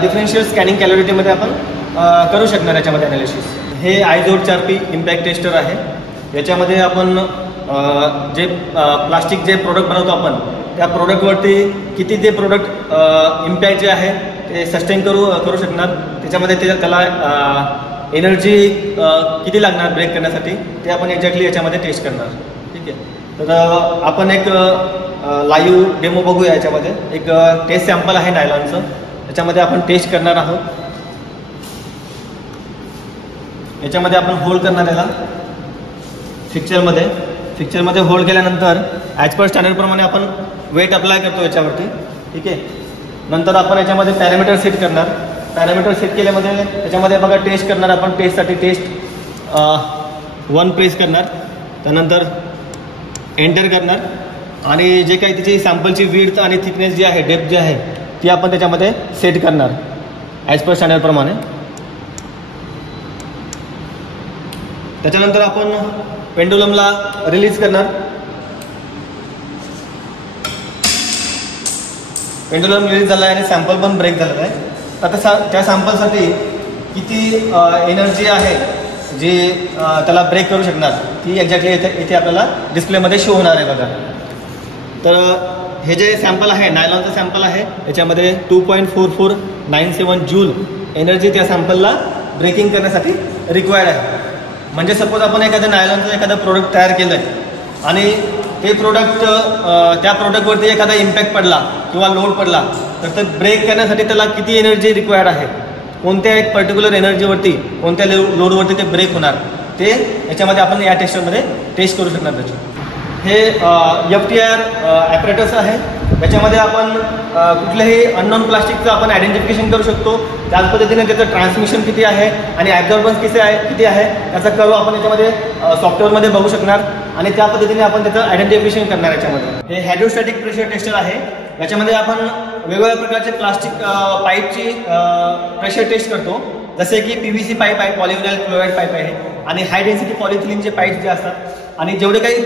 डिफरन्शियल स्कॅनिंग कॅलरीटीमध्ये आपण करू शकणार याच्यामध्ये ॲनालिसिस. हे आयझोड 4P इम्पॅक्ट टेस्टर आहे. याच्यामध्ये आपण जे प्लास्टिक जे प्रोडक्ट बनवतो आपण त्या प्रोडक्टवरती किती ते प्रोडक्ट इम्पॅक्ट जे आहे ते सस्टेन करू शकणार. त्याच्यामध्ये त्याला एनर्जी किती लागणार ब्रेक करण्यासाठी ते आपण एक्झॅक्टली याच्यामध्ये टेस्ट करणार. ठीक आहे. तर आपण एक लाईव्ह डेमो बघूया. याच्यामध्ये एक टेस्ट सॅम्पल आहे नायलॉनचं, त्याच्यामध्ये आपण टेस्ट करणार आहोत. याच्यामध्ये आपण होल्ड करणार याला फिक्चरमध्ये होल्ड केल्यानंतर ॲज पर स्टँडर्डप्रमाणे आपण वेट अप्लाय करतो याच्यावरती. ठीक आहे. नंतर आपण याच्यामध्ये पॅरामीटर सेट करणार. पॅरामीटर सेट केल्यामध्ये त्याच्यामध्ये बघा टेस्ट करणार आपण. टेस्टसाठी टेस्ट 1 प्रेस करणार, त्यानंतर एंटर करणार आणि जे काही त्याची सॅम्पलची विड्थ आणि थिकनेस जी आहे, डेप्थ जी आहे ती आपण त्याच्यामध्ये सेट करणार ॲज पर स्टँडर्डप्रमाणे. त्याच्यानंतर आपण पेंडुलमला रिलीज करणार. पेंडुलम रिलीज झाला आहे आणि सॅम्पल पण ब्रेक झालेला आहे. आता त्या सॅम्पलसाठी किती एनर्जी आहे जी त्याला ब्रेक करू शकणार ती एक्झॅक्टली इथे आपल्याला डिस्प्लेमध्ये शो होणार आहे बघा. तर हे जे सॅम्पल आहे नायलॉनचं सॅम्पल आहे, याच्यामध्ये 2.4497 जूल एनर्जी त्या सॅम्पलला ब्रेकिंग करण्यासाठी रिक्वायर्ड आहे. म्हणजे सपोज आपण एखादं प्रोडक्ट तयार केलं आहे आणि ते प्रोडक्ट त्या प्रोडक्टवरती एखादा इम्पॅक्ट पडला किंवा लोड पडला तर ते ब्रेक करण्यासाठी त्याला किती एनर्जी रिक्वायर्ड आहे, कोणत्या एक पर्टिक्युलर एनर्जीवरती कोणत्या लोडवरती ते ब्रेक होणार ते याच्यामध्ये आपण या टेस्टमध्ये टेस्ट करू शकणार. त्याची हे FTIR ॲपरेटस आहे. याच्यामध्ये आपण कुठल्याही अननोन प्लास्टिकचं आपण आयडेंटिफिकेशन करू शकतो. त्याच पद्धतीने त्याचं ट्रान्समिशन किती आहे आणि ॲब्झॉर्बन्स किती आहे याचा कर्व आपण याच्यामध्ये सॉफ्टवेअरमध्ये बघू शकणार आणि त्या पद्धतीने आपण त्याचं आयडेंटिफिकेशन करणार. याच्यामध्ये हे हायड्रोस्टॅटिक प्रेशर टेस्टर आहे. याच्यामध्ये आपण वेगवेगळ्या प्रकारचे प्लास्टिक पाईपची प्रेशर टेस्ट करतो. जसे की PVC पाईप आहे, पॉलिव्हिनाइल क्लोराईड पाईप आहे आणि हाय डेन्सिटी पॉलिथिलिनचे पाईप्स जे असतात आणि जेवढे काही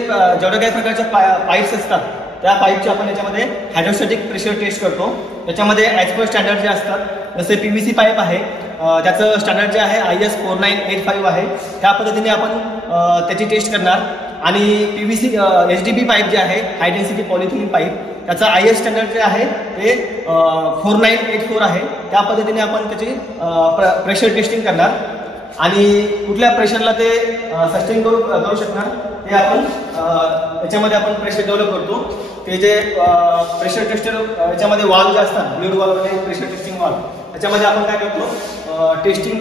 प्रकारचे पाईप्स असतात त्या पाईपची आपण याच्यामध्ये हायड्रोस्टॅटिक प्रेशर टेस्ट करतो. त्याच्यामध्ये ॲज पर स्टँडर्ड जे असतात जसे PVC पाईप आहे त्याचं स्टँडर्ड जे आहे IS 4985 आहे. त्या पद्धतीने आपण त्याची टेस्ट करणार आणि PVC HDP पाईप जे आहे हाय डेन्सिटी पॉलिथिलिन पाईप त्याचा IS स्टँडर्ड जे आहे ते 4984 आहे. त्या पद्धतीने आपण त्याची प्रेशर टेस्टिंग करणार आणि कुठल्या प्रेशरला ते सस्टेन करू शकणार ते आपण याच्यामध्ये आपण प्रेशर डेव्हलप करतो. ते जे प्रेशर टेस्टर याच्यामध्ये वाल्व जे असतात ब्लीड वाल्व आणि प्रेशर टेस्टिंग वाल्व त्याच्यामध्ये आपण काय करतो टेस्टिंग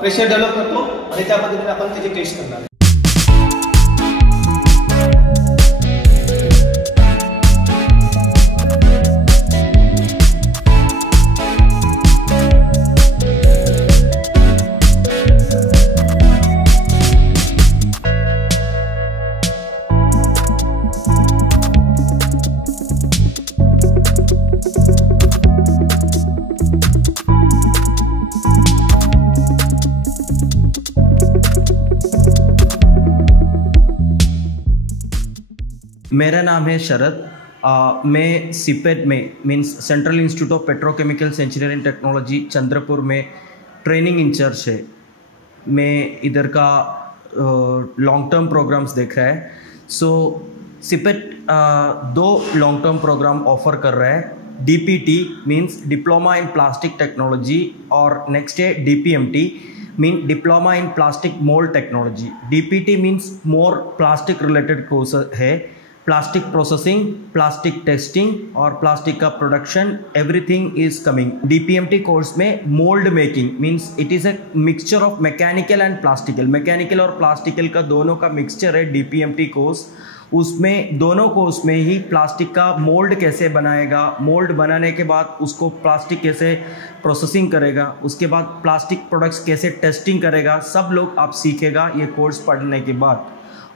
प्रेशर डेव्हलप करतो आणि त्या पद्धतीने आपण त्याची टेस्ट करणार. मेरा नाम है शरद. मैं सीपेट में means central institute of petrochemicals engineering technology Chandrapur में ट्रेनिंग इंचार्ज है. मैं इधर का लॉन्ग टर्म प्रोग्राम्स देख रहा है. So CIPET 2 long term program offer कर रहा है. DPT means diploma in plastic technology और नेक्स्ट है DPMT mean diploma in plastic mould technology. DPT means more plastic related course है प्लास्टिक प्रोसेसिंग, प्लास्टिक टेस्टिंग और प्लास्टिक का production, everything is coming. DPMT course में mould making means it is a mixture of mechanical and plastical, mechanical और plastical का दोनों का mixture है DPMT course. उसमें दोनों कोर्स में ही प्लास्टिक का मोल्ड कैसे बनाएगा, मोल्ड बनाने के बाद उसको प्लास्टिक कैसे प्रोसेसिंग करेगा, उसके बाद प्लास्टिक प्रोडक्ट्स कैसे टेस्टिंग करेगा, सब लोग आप सीखेगा ये कोर्स पढ़ने के बाद।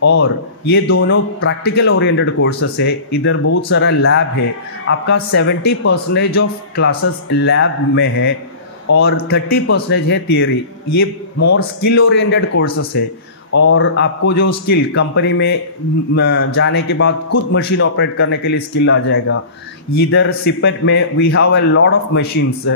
और ये दोनों प्रैक्टिकल ओरिएंटेड कोर्सेस है। इधर बहुत सारा लैब है, आपका 70% ऑफ क्लासेस लैब में है और 30% है थियरी। ये मोर स्किल ओरिएंटेड कोर्सेस है और आपको जो स्किल कंपनी में जाने के बाद खुद मशीन ऑपरेट करने के लिए स्किल आ जाएगा। इधर सिपेट में we have a lot of machines,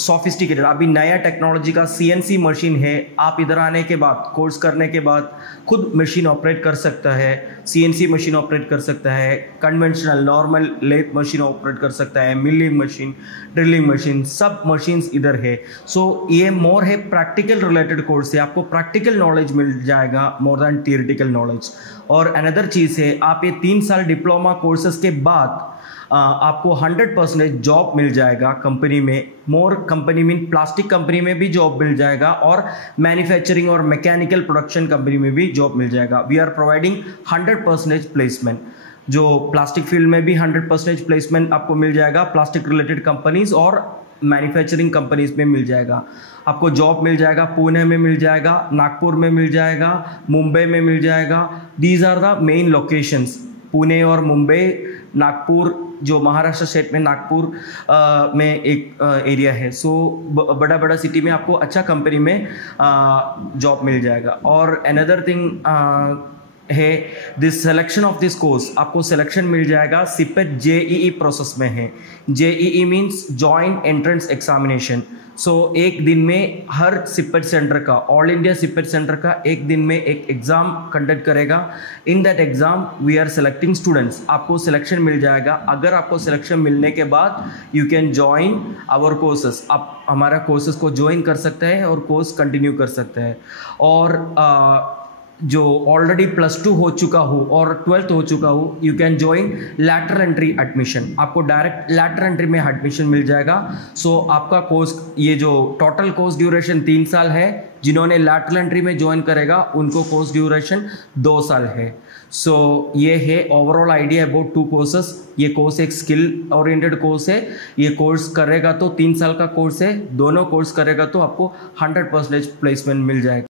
sophisticated, अभी नया टेक्नोलॉजी का CNC मशीन है। आप इधर आने के बाद कोर्स करने के बाद खुद मशीन ऑपरेट कर सकता है, CNC मशीन ऑपरेट कर सकता है, conventional normal lathe machine operate कर सकता है, मिलिंग मशीन, ड्रिलिंग मशीन, सब मशीन्स इधर है। सो ये मोर है प्रैक्टिकल रिलेटेड कोर्स है, आपको प्रैक्टिकल नॉलेज मिल जाएगा मोर देन थियोरेटिकल नॉलेज। और अनदर चीज़ है, आप ये 3 साल डिप्लोमा कोर्सेज के बाद आपको 100% जॉब मिल जाएगा कंपनी में। मोर कंपनी मीन प्लास्टिक कंपनी में भी जॉब मिल जाएगा और मैन्युफैक्चरिंग और मैकेनिकल प्रोडक्शन कंपनी में भी जॉब मिल जाएगा। वी आर प्रोवाइडिंग 100% प्लेसमेंट, जो प्लास्टिक फील्ड में भी 100% प्लेसमेंट आपको मिल जाएगा, प्लास्टिक रिलेटेड कंपनीज और मैन्युफैक्चरिंग कंपनीज में मिल जाएगा। आपको जॉब मिल जाएगा, पुणे में मिल जाएगा, नागपुर में मिल जाएगा, मुंबई में मिल जाएगा। These are the main locations, Pune और मुंबई, नागपुर जो महाराष्ट्र स्टेट में नागपुर में एक एरिया है। सो बड़ा बड़ा सिटी में आपको अच्छा कंपनी में जॉब मिल जाएगा। और अनदर थिंग है this selection of this course, आपको सिलेक्शन मिल जाएगा सिपेट JEE प्रोसेस में है। JEE means joint entrance examination. So एक दिन में हर सिपेट सेंटर का, ऑल इंडिया सिपेट सेंटर का एक दिन में एक एग्ज़ाम कंडक्ट करेगा। In that exam we are selecting students, आपको सिलेक्शन मिल जाएगा। अगर आपको सिलेक्शन मिलने के बाद you can join our courses, आप हमारा कोर्सेस को ज्वाइन कर सकते हैं और कोर्स कंटिन्यू कर सकते हैं। और जो ऑलरेडी +2 हो चुका हो और 12th हो चुका हो, you can join lateral entry admission, आपको डायरेक्ट लैटरल एंट्री में एडमिशन मिल जाएगा। सो आपका कोर्स, ये जो टोटल कोर्स ड्यूरेशन 3 साल है, जिन्होंने लैटरल एंट्री में ज्वाइन करेगा उनको कोर्स ड्यूरेशन 2 साल है। सो ये है ओवरऑल आइडिया अबाउट 2 कोर्सेस। ये कोर्स एक स्किल ओरिएंटेड कोर्स है, ये कोर्स करेगा तो 3 साल का कोर्स है, दोनों कोर्स करेगा तो आपको 100% प्लेसमेंट मिल जाएगा।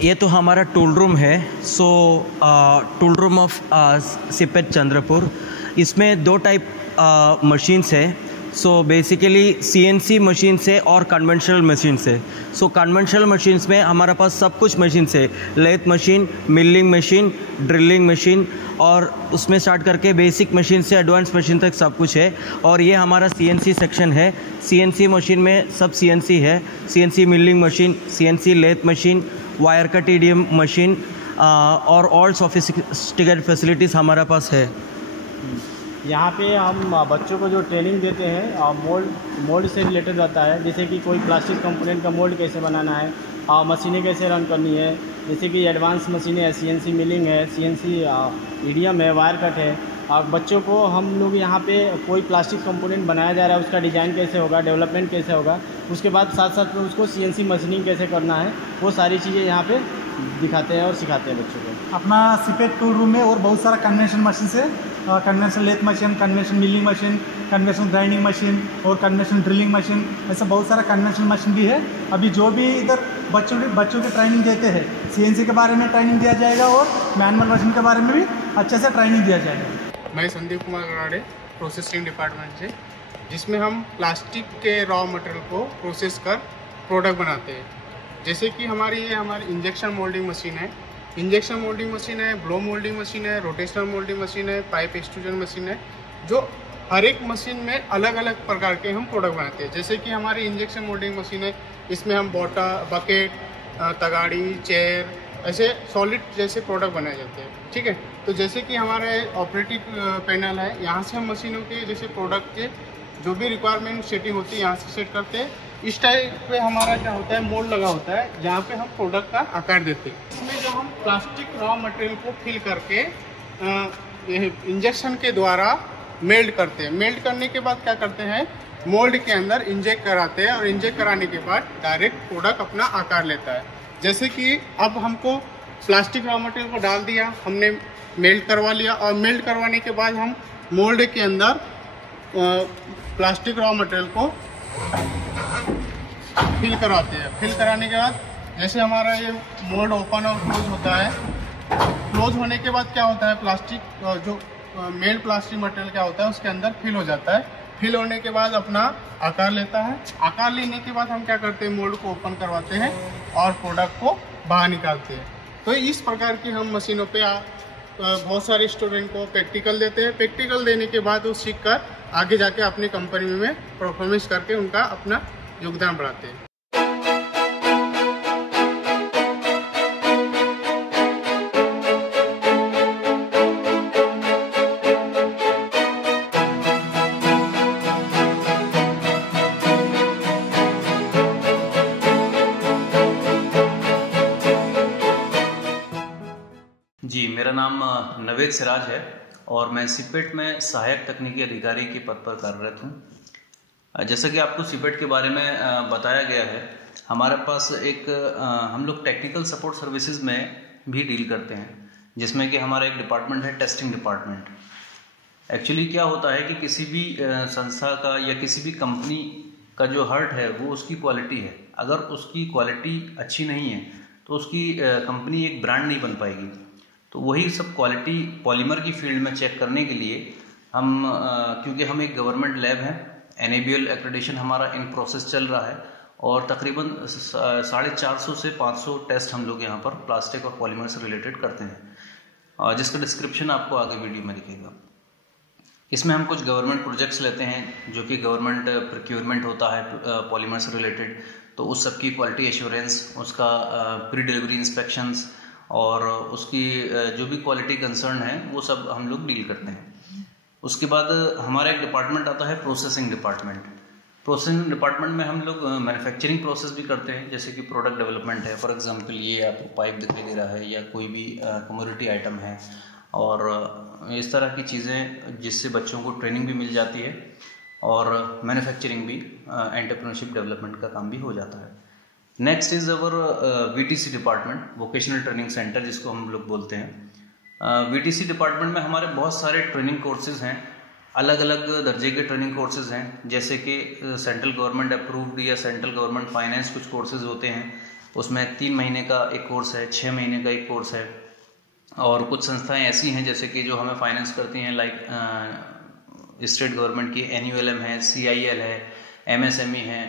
ये तो हमारा टूल रूम है। So tool room of CIPET Chandrapur, इसमें 2 टाइप मशीन्स है। सो बेसिकली CNC मशीन्स है और कन्वेंशनल मशीन्स है। सो कन्वेंशनल मशीन्स में हमारे पास सब कुछ मशीन्स है, lathe machine, milling machine, drilling machine, और उसमें स्टार्ट करके बेसिक मशीन से एडवांस मशीन तक सब कुछ है। और ये हमारा CNC सेक्शन है। CNC मशीन में सब CNC है, CNC milling machine, CNC lathe machine, wire cut EDM machine, और ऑल सोफिस्टिकेटेड फैसिलिटीज़ हमारे पास है। यहाँ पे हम बच्चों को जो ट्रेनिंग देते हैं मोल्ड से रिलेटेड रहता है, जैसे कि कोई प्लास्टिक कंपोनेंट का मोल्ड कैसे बनाना है, मशीनें कैसे रन करनी है, जैसे कि एडवांस मशीनें है, CNC मिलिंग है, CNC ईडीएम है, वायर कट है। बच्चों को हम लोग यहाँ पे कोई प्लास्टिक कंपोनेंट बनाया जा रहा है, उसका डिज़ाइन कैसे होगा, डेवलपमेंट कैसे होगा, उसके बाद साथ साथ में उसको CNC मशीनिंग कैसे करना है, वो सारी चीज़ें यहाँ पे दिखाते हैं और सिखाते हैं बच्चों को। अपना सिपेट टूल रूम में और बहुत सारा कन्वेंशन मशीन से convention lathe machine, convention milling machine, convention grinding machine और कन्वेंशन ड्रिलिंग मशीन, ऐसा बहुत सारा कन्वेंशन मशीन भी है। अभी जो भी इधर बच्चों की ट्रेनिंग देते हैं, CNC के बारे में ट्रेनिंग दिया जाएगा और मैनुअल मशीन के बारे में भी अच्छे से ट्रेनिंग दिया जाएगा। मैं संदीप कुमार गराड़े प्रोसेसिंग डिपार्टमेंट से, जिसमें हम प्लास्टिक के रॉ मटेरियल को प्रोसेस कर प्रोडक्ट बनाते हैं। जैसे कि हमारी इंजेक्शन मोल्डिंग मशीन है, ब्लो मोल्डिंग मशीन है, रोटेशनल मोल्डिंग मशीन है, पाइप एक्सट्रूजन मशीन है, जो हर एक मशीन में अलग अलग प्रकार के हम प्रोडक्ट बनाते हैं। जैसे कि हमारी इंजेक्शन मोल्डिंग मशीन है, इसमें हम बकेट, तगाड़ी, चेयर, ऐसे सॉलिड जैसे प्रोडक्ट बनाए जाते हैं। ठीक है, तो जैसे कि हमारे ऑपरेटिव पैनल है, यहाँ से हम मशीनों के जैसे प्रोडक्ट के जो भी रिक्वायरमेंट सेटिंग होती है यहाँ से सेट करते हैं। इस टाइप पे हमारा क्या होता है, मोल्ड लगा होता है, जहाँ पे हम प्रोडक्ट का आकार देते हैं। इसमें जो हम प्लास्टिक रॉ मटेरियल को फिल करके इंजेक्शन के द्वारा मेल्ट करते हैं। मेल्ट करने के बाद क्या करते हैं, मोल्ड के अंदर इंजेक्ट कराते हैं और इंजेक्ट कराने के बाद डायरेक्ट प्रोडक्ट अपना आकार लेता है। जैसे कि अब हमको प्लास्टिक रॉ मटेरियल को डाल दिया, हमने मेल्ट करवा लिया, और मेल्ट करवाने के बाद हम मोल्ड के अंदर प्लास्टिक रॉ मटेरियल को फिल करवाते हैं। फिल कराने के बाद जैसे हमारा ये मोल्ड ओपन और क्लोज होता है, क्लोज होने के बाद क्या होता है, प्लास्टिक जो मेल्ट प्लास्टिक मटेरियल क्या होता है उसके अंदर फिल हो जाता है। फिल होने के बाद अपना आकार लेता है। आकार लेने के बाद हम क्या करते हैं, मोल्ड को ओपन करवाते हैं और प्रोडक्ट को बाहर निकालते हैं। तो इस प्रकार की हम मशीनों पे बहुत सारे स्टूडेंट को प्रैक्टिकल देते हैं। प्रैक्टिकल देने के बाद वो सीख कर आगे जाके अपनी कंपनी में परफॉर्मेंस करके उनका अपना योगदान बढ़ाते हैं। जी, मेरा नाम नवेद सिराज है और मैं सिपेट में सहायक तकनीकी अधिकारी के पद पर कार्यरत हूँ। जैसा कि आपको सिपेट के बारे में बताया गया है, हमारे पास एक हम लोग टेक्निकल सपोर्ट सर्विसेज में भी डील करते हैं, जिसमें कि हमारा एक डिपार्टमेंट है टेस्टिंग डिपार्टमेंट। एक्चुअली क्या होता है कि किसी भी संस्था का या किसी भी कंपनी का जो हार्ट है वो उसकी क्वालिटी है। अगर उसकी क्वालिटी अच्छी नहीं है तो उसकी कंपनी एक ब्रांड नहीं बन पाएगी। तो वही सब क्वालिटी पॉलीमर की फील्ड में चेक करने के लिए हम क्योंकि हम एक गवर्नमेंट लैब है, NABL एक्रेडिशन हमारा इन प्रोसेस चल रहा है और तकरीबन 450 से 500 टेस्ट हम लोग यहाँ पर प्लास्टिक और पॉलीमर से रिलेटेड करते हैं, जिसका डिस्क्रिप्शन आपको आगे वीडियो में दिखेगा। इसमें हम कुछ गवर्नमेंट प्रोजेक्ट्स लेते हैं जो कि गवर्नमेंट प्रोक्योरमेंट होता है पॉलीमर से रिलेटेड, तो उस सब की क्वालिटी एश्योरेंस, उसका प्री डिलीवरी इंस्पेक्शंस और उसकी जो भी क्वालिटी कंसर्न है वो सब हम लोग डील करते हैं। उसके बाद हमारा एक डिपार्टमेंट आता है प्रोसेसिंग डिपार्टमेंट। प्रोसेसिंग डिपार्टमेंट में हम लोग मैन्युफैक्चरिंग प्रोसेस भी करते हैं, जैसे कि प्रोडक्ट डेवलपमेंट है। फॉर एग्जांपल ये आपको पाइप दिखाई दे रहा है या कोई भी कमोडिटी आइटम है, और इस तरह की चीज़ें जिससे बच्चों को ट्रेनिंग भी मिल जाती है और मैन्युफैक्चरिंग भी, एंटरप्रेन्योरशिप डेवलपमेंट का काम भी हो जाता है। Next is our VTC department, vocational training centre जिसको हम लोग बोलते हैं। VTC डिपार्टमेंट में हमारे बहुत सारे ट्रेनिंग कोर्सेज हैं, अलग अलग दर्जे के ट्रेनिंग कोर्सेज हैं, जैसे कि सेंट्रल गवर्नमेंट अप्रूव्ड या सेंट्रल गवर्नमेंट फाइनेंस कुछ कोर्सेज होते हैं, उसमें 3 महीने का एक कोर्स है, 6 महीने का एक कोर्स है। और कुछ संस्थाएं ऐसी हैं जैसे कि जो हमें फाइनेंस करती हैं, लाइक स्टेट गवर्नमेंट की NULM है, CIL है, MSME है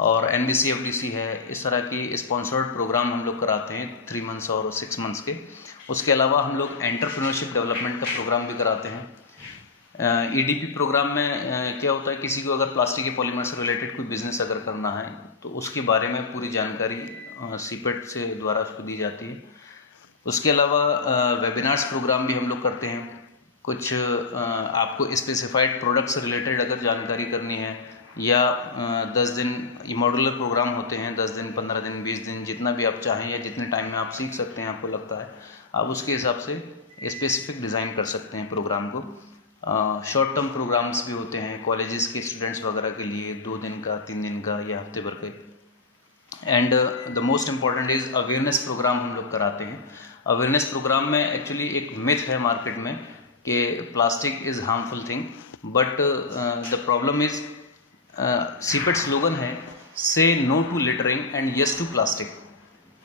और NBCFDC है। इस तरह की स्पॉन्सर्ड प्रोग्राम हम लोग कराते हैं 3 मंथ्स और 6 मंथ्स के। उसके अलावा हम लोग एंटरप्रेन्योरशिप डेवलपमेंट का प्रोग्राम भी कराते हैं। EDP प्रोग्राम में क्या होता है, किसी को अगर प्लास्टिक के पॉलीमर से रिलेटेड कोई बिजनेस अगर करना है तो उसके बारे में पूरी जानकारी सिपेट से द्वारा उसको दी जाती है। उसके अलावा वेबिनार्स प्रोग्राम भी हम लोग करते हैं। कुछ आपको स्पेसिफाइड प्रोडक्ट से रिलेटेड अगर जानकारी करनी है या 10 दिन ये मॉड्यूलर प्रोग्राम होते हैं, 10 दिन 15 दिन 20 दिन जितना भी आप चाहें या जितने टाइम में आप सीख सकते हैं, आपको लगता है आप उसके हिसाब से स्पेसिफिक डिज़ाइन कर सकते हैं प्रोग्राम को। शॉर्ट टर्म प्रोग्राम्स भी होते हैं कॉलेजेस के स्टूडेंट्स वगैरह के लिए, 2 दिन का 3 दिन का या हफ्ते भर के। And the most important is awareness program हम लोग कराते हैं। अवेयरनेस प्रोग्राम में एक्चुअली एक मिथ है मार्केट में कि plastic is harmful thing, but the problem is CIPET slogan है say no to littering and yes to plastic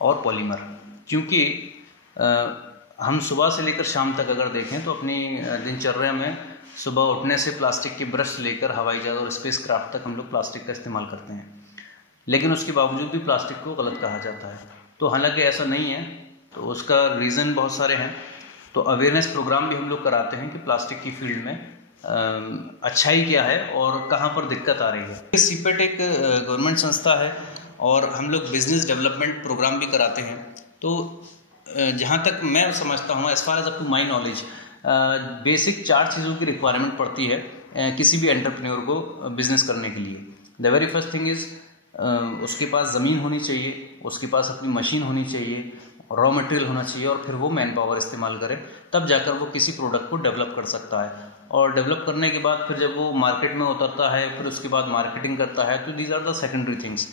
और पॉलीमर। क्योंकि हम सुबह से लेकर शाम तक अगर देखें तो अपनी दिनचर्या में सुबह उठने से प्लास्टिक के ब्रश लेकर हवाई जहाज और स्पेस क्राफ्ट तक हम लोग प्लास्टिक का इस्तेमाल करते हैं, लेकिन उसके बावजूद भी प्लास्टिक को गलत कहा जाता है। तो हालांकि ऐसा नहीं है, तो उसका रीज़न बहुत सारे हैं। तो अवेयरनेस प्रोग्राम भी हम लोग कराते हैं कि प्लास्टिक की फील्ड में अच्छाई क्या है और कहाँ पर दिक्कत आ रही है। सीपेट एक गवर्नमेंट संस्था है और हम लोग बिजनेस डेवलपमेंट प्रोग्राम भी कराते हैं। तो जहाँ तक मैं समझता हूँ, as far as up to my knowledge, basic 4 चीज़ों की रिक्वायरमेंट पड़ती है किसी भी एंटरप्रेन्योर को बिजनेस करने के लिए। The very first thing is उसके पास ज़मीन होनी चाहिए, उसके पास अपनी मशीन होनी चाहिए, रॉ मटेरियल होना चाहिए और फिर वो मैन पावर इस्तेमाल करे, तब जाकर वो किसी प्रोडक्ट को डेवलप कर सकता है। और डेवलप करने के बाद फिर जब वो मार्केट में उतरता है, फिर उसके बाद मार्केटिंग करता है, तो these are the secondary things.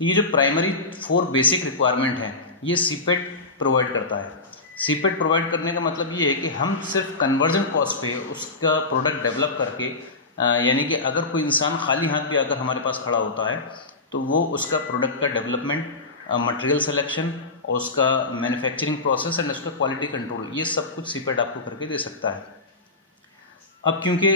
ये जो प्राइमरी 4 बेसिक रिक्वायरमेंट हैं ये सीपेट प्रोवाइड करता है। सीपेट प्रोवाइड करने का मतलब ये है कि हम सिर्फ कन्वर्जन कॉस्ट पे उसका प्रोडक्ट डेवलप करके, यानी कि अगर कोई इंसान खाली हाथ भी अगर हमारे पास खड़ा होता है तो वो उसका प्रोडक्ट का डेवलपमेंट, मटेरियल सिलेक्शन, उसका मैन्युफैक्चरिंग प्रोसेस एंड उसका क्वालिटी कंट्रोल, ये सब कुछ सीपेट आपको करके दे सकता है। अब क्योंकि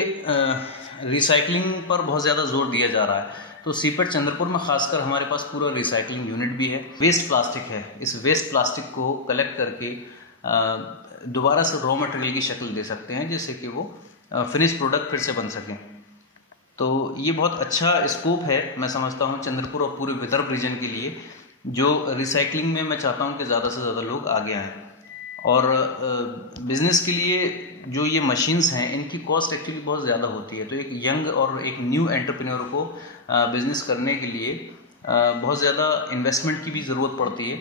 रिसाइकलिंग पर बहुत ज़्यादा जोर दिया जा रहा है, तो सीपेट चंद्रपुर में खासकर हमारे पास पूरा रिसाइकलिंग यूनिट भी है। वेस्ट प्लास्टिक है, इस वेस्ट प्लास्टिक को कलेक्ट करके दोबारा से रॉ मटेरियल की शक्ल दे सकते हैं, जिससे कि वो फिनिश प्रोडक्ट फिर से बन सकें। तो ये बहुत अच्छा स्कोप है, मैं समझता हूँ चंद्रपुर और पूरे विदर्भ रीजन के लिए, जो रिसाइकलिंग में मैं चाहता हूँ कि ज़्यादा से ज़्यादा लोग आगे आएँ। और बिज़नेस के लिए जो ये मशीन्स हैं इनकी कॉस्ट एक्चुअली बहुत ज़्यादा होती है। तो एक यंग और एक न्यू एंटरप्रेन्योर को बिज़नेस करने के लिए बहुत ज़्यादा इन्वेस्टमेंट की भी ज़रूरत पड़ती है।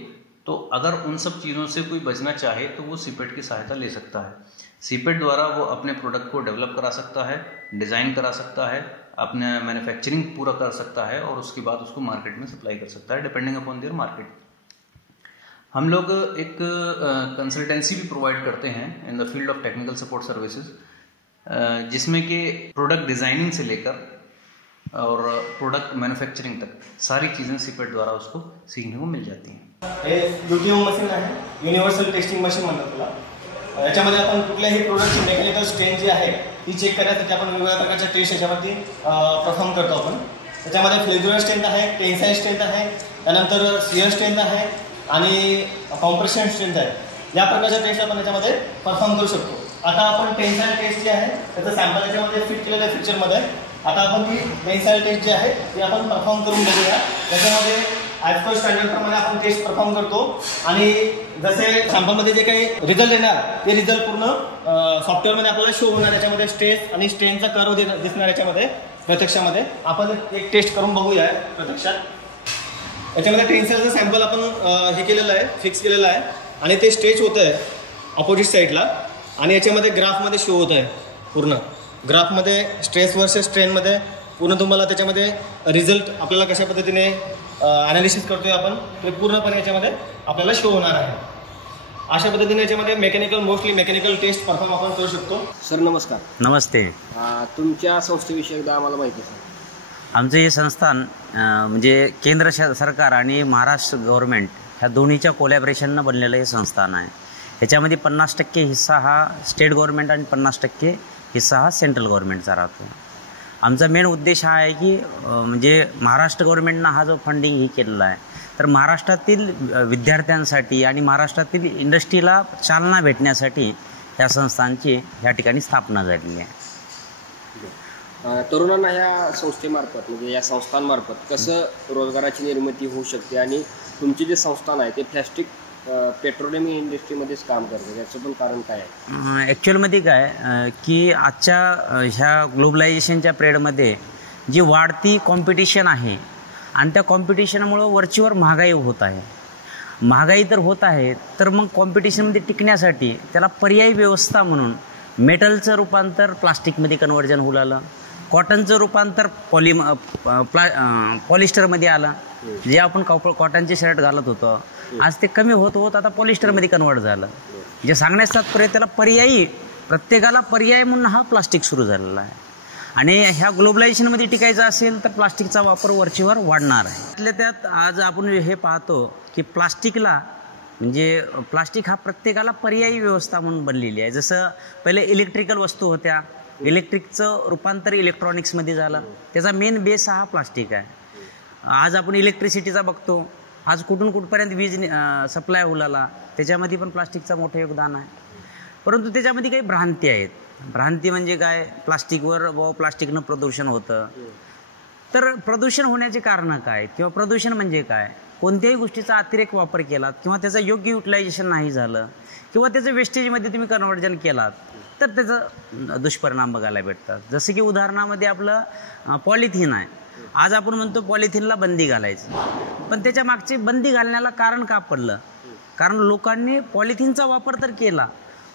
तो अगर उन सब चीज़ों से कोई बचना चाहे तो वो सीपेट की सहायता ले सकता है। सीपेट द्वारा वो अपने प्रोडक्ट को डेवलप करा सकता है, डिज़ाइन करा सकता है, अपने मैन्युफैक्चरिंग पूरा कर सकता है और उसके बाद उसको मार्केट में सप्लाई कर सकता है, डिपेंडिंग अपॉन देयर मार्केट। हम लोग एक कंसल्टेंसी भी प्रोवाइड करते हैं in the field of technical support services, जिसमें कि प्रोडक्ट डिज़ाइनिंग से लेकर और प्रोडक्ट मैन्युफॅक्चरिंग तक सारी चीज़ें सीपेट द्वारा उसको सीखने को मिल जाती हैं। हे यूटीएम मशीन आहे, युनिव्हर्सल टेस्टिंग मशीन म्हणतात त्याला। याच्यामध्ये आपण कुठल्याही प्रोडक्टची मेकॅनिकल स्ट्रेंथ जी आहे ती चेक करण्यासाठी आपण वेगवेगळ्या प्रकारच्या टेस्ट याच्यावरती परफॉर्म करतो आपण। त्याच्यामध्ये फ्लेक्झुरल स्ट्रेंथ आहे, टेन्साईल स्ट्रेंथ आहे, त्यानंतर शियर स्ट्रेंथ आहे आणि कॉम्प्रेशन स्ट्रेंथ आहे। या प्रकारच्या टेस्ट आपण याच्यामध्ये परफॉर्म करू शकतो। आता आपण टेन्साईल टेस्ट जी आहे त्याचं सॅम्पल याच्यामध्ये फिट केलेलं आहे पिक्चरमध्ये। आता आपण ती टेन्साईल टेस्ट जी आहे ती आपण परफॉर्म करून बघूया। त्याच्यामध्ये ॲज पर स्टँडर्ड प्रमाणे आपण टेस्ट परफॉर्म करतो आणि जसे सॅम्पलमध्ये जे काही रिझल्ट येणार ते रिझल्ट पूर्ण सॉफ्टवेअरमध्ये आपल्याला शो होणार। याच्यामध्ये स्ट्रेस आणि स्ट्रेनचा कर्व दिसणार याच्यामध्ये प्रत्यक्षामध्ये। आपण एक टेस्ट करून बघूया प्रत्यक्षात। याच्यामध्ये टेन्साईलचं सॅम्पल आपण हे केलेलं आहे, फिक्स केलेलं आहे आणि ते स्ट्रेच होतं आहे ऑपोजिट साईडला आणि याच्यामध्ये ग्राफमध्ये शो होत आहे। पूर्ण ग्राफमध्ये स्ट्रेस वर्सेस स्ट्रेनमध्ये पूर्ण तुम्हाला त्याच्यामध्ये रिझल्ट आपल्याला कशा पद्धतीने ॲनालिसिस करतोय आपण ते पूर्णपणे याच्यामध्ये आपल्याला शो होणार आहे। अशा पद्धतीने याच्यामध्ये मोस्टली मेकॅनिकल टेस्ट परफॉर्म आपण करू शकतो। सर नमस्कार। नमस्ते। तुमच्या संस्थेविषयी एकदा आम्हाला माहिती सांगा। आमचं हे संस्थान म्हणजे केंद्र सरकार आणि महाराष्ट्र गव्हर्नमेंट ह्या दोन्हीच्या कोलॅबरेशननं बनलेलं हे संस्थान आहे। ह्याच्यामध्ये 50% हिस्सा हा स्टेट गव्हर्नमेंट आणि 50% हिस्सा हा सेंट्रल गव्हर्नमेंटचा राहतो। आमचा मेन उद्देश हा आहे की म्हणजे महाराष्ट्र गव्हर्नमेंटनं हा जो फंडिंग ही केलेला आहे तर महाराष्ट्रातील विद्यार्थ्यांसाठी आणि महाराष्ट्रातील इंडस्ट्रीला चालना भेटण्यासाठी ह्या संस्थांची ह्या ठिकाणी स्थापना झालेली आहे। तरुणांना ह्या संस्थेमार्फत म्हणजे या संस्थांमार्फत कसं रोजगाराची निर्मिती होऊ शकते आणि तुमचे जे संस्थान आहे ते प्लॅस्टिक पेट्रोलियम इंडस्ट्रीमध्येच काम करतात, याचं पण कारण काय आहे? ॲक्च्युअलमध्ये काय की आजच्या ह्या ग्लोबलायझेशनच्या पिरियडमध्ये जी वाढती कॉम्पिटिशन आहे आणि त्या कॉम्पिटिशनमुळं वरचीवर महागाई होत आहे. महागाई तर होत आहे, तर मग कॉम्पिटिशनमध्ये टिकण्यासाठी त्याला पर्यायी व्यवस्था म्हणून मेटलचं रूपांतर प्लास्टिकमध्ये कन्व्हर्जन होऊ लागलं, कॉटनचं रूपांतर पॉलिस्टरमध्ये आलं. जे आपण कॉटनचे शर्ट घालत होतो आज ते कमी होत होत आता पॉलिस्टरमध्ये कन्वर्ट झालं. जे सांगण्यास तात्पर्य त्याला पर्यायी, प्रत्येकाला पर्याय म्हणून हा प्लास्टिक सुरू झालेला आहे. आणि ह्या ग्लोबलायझेशनमध्ये टिकायचं असेल तर प्लास्टिकचा वापर वरचीवर वाढणार आहे. त्यातल्या त्यात आज आपण हे पाहतो की प्लास्टिकला म्हणजे प्लास्टिक हा प्रत्येकाला पर्यायी व्यवस्था म्हणून बनलेली आहे. जसं पहिले इलेक्ट्रिकल वस्तू होत्या, इलेक्ट्रिकचं रूपांतर इलेक्ट्रॉनिक्समध्ये झालं, त्याचा मेन बेस हा प्लास्टिक आहे. आज आपण इलेक्ट्रिसिटीचा बघतो, आज कुठून कुठपर्यंत वीज सप्लाय होलाला, त्याच्यामध्ये पण प्लास्टिकचं मोठं योगदान आहे. परंतु त्याच्यामध्ये काही भ्रांती आहेत. भ्रांती म्हणजे काय, प्लास्टिकवर प्लास्टिकनं प्रदूषण होतं. तर प्रदूषण होण्याचे कारणं काय किंवा प्रदूषण म्हणजे काय, कोणत्याही गोष्टीचा अतिरेक वापर केलात किंवा त्याचं योग्य युटिलायझेशन नाही झालं किंवा त्याचं वेस्टेजमध्ये तुम्ही कन्व्हर्जन केलात तर त्याचं दुष्परिणाम बघायला भेटतात. जसं की उदाहरणामध्ये आपलं पॉलिथिन आहे. आज आपण म्हणतो पॉलिथिनला बंदी घालायची, पण त्याच्या मागची बंदी घालण्याला कारण का पडलं, कारण लोकांनी पॉलिथिनचा वापर तर केला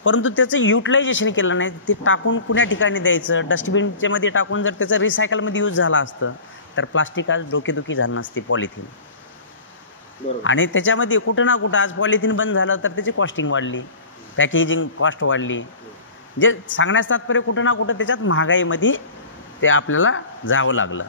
परंतु त्याचं युटिलायझेशन केलं नाही. ते टाकून कुण्या ठिकाणी द्यायचं, डस्टबिनच्या मध्ये टाकून जर त्याचं रिसायकलमध्ये यूज झाला असतं तर प्लास्टिक आज डोकेदुखी झालं नसते पॉलिथिन. आणि त्याच्यामध्ये कुठं ना कुठं आज पॉलिथिन बंद झालं तर त्याची कॉस्टिंग वाढली, पॅकेजिंग कॉस्ट वाढली. जे सांगण्यास तात्पर्य कुठं ना कुठं त्याच्यात महागाईमध्ये ते आपल्याला जावं लागलं.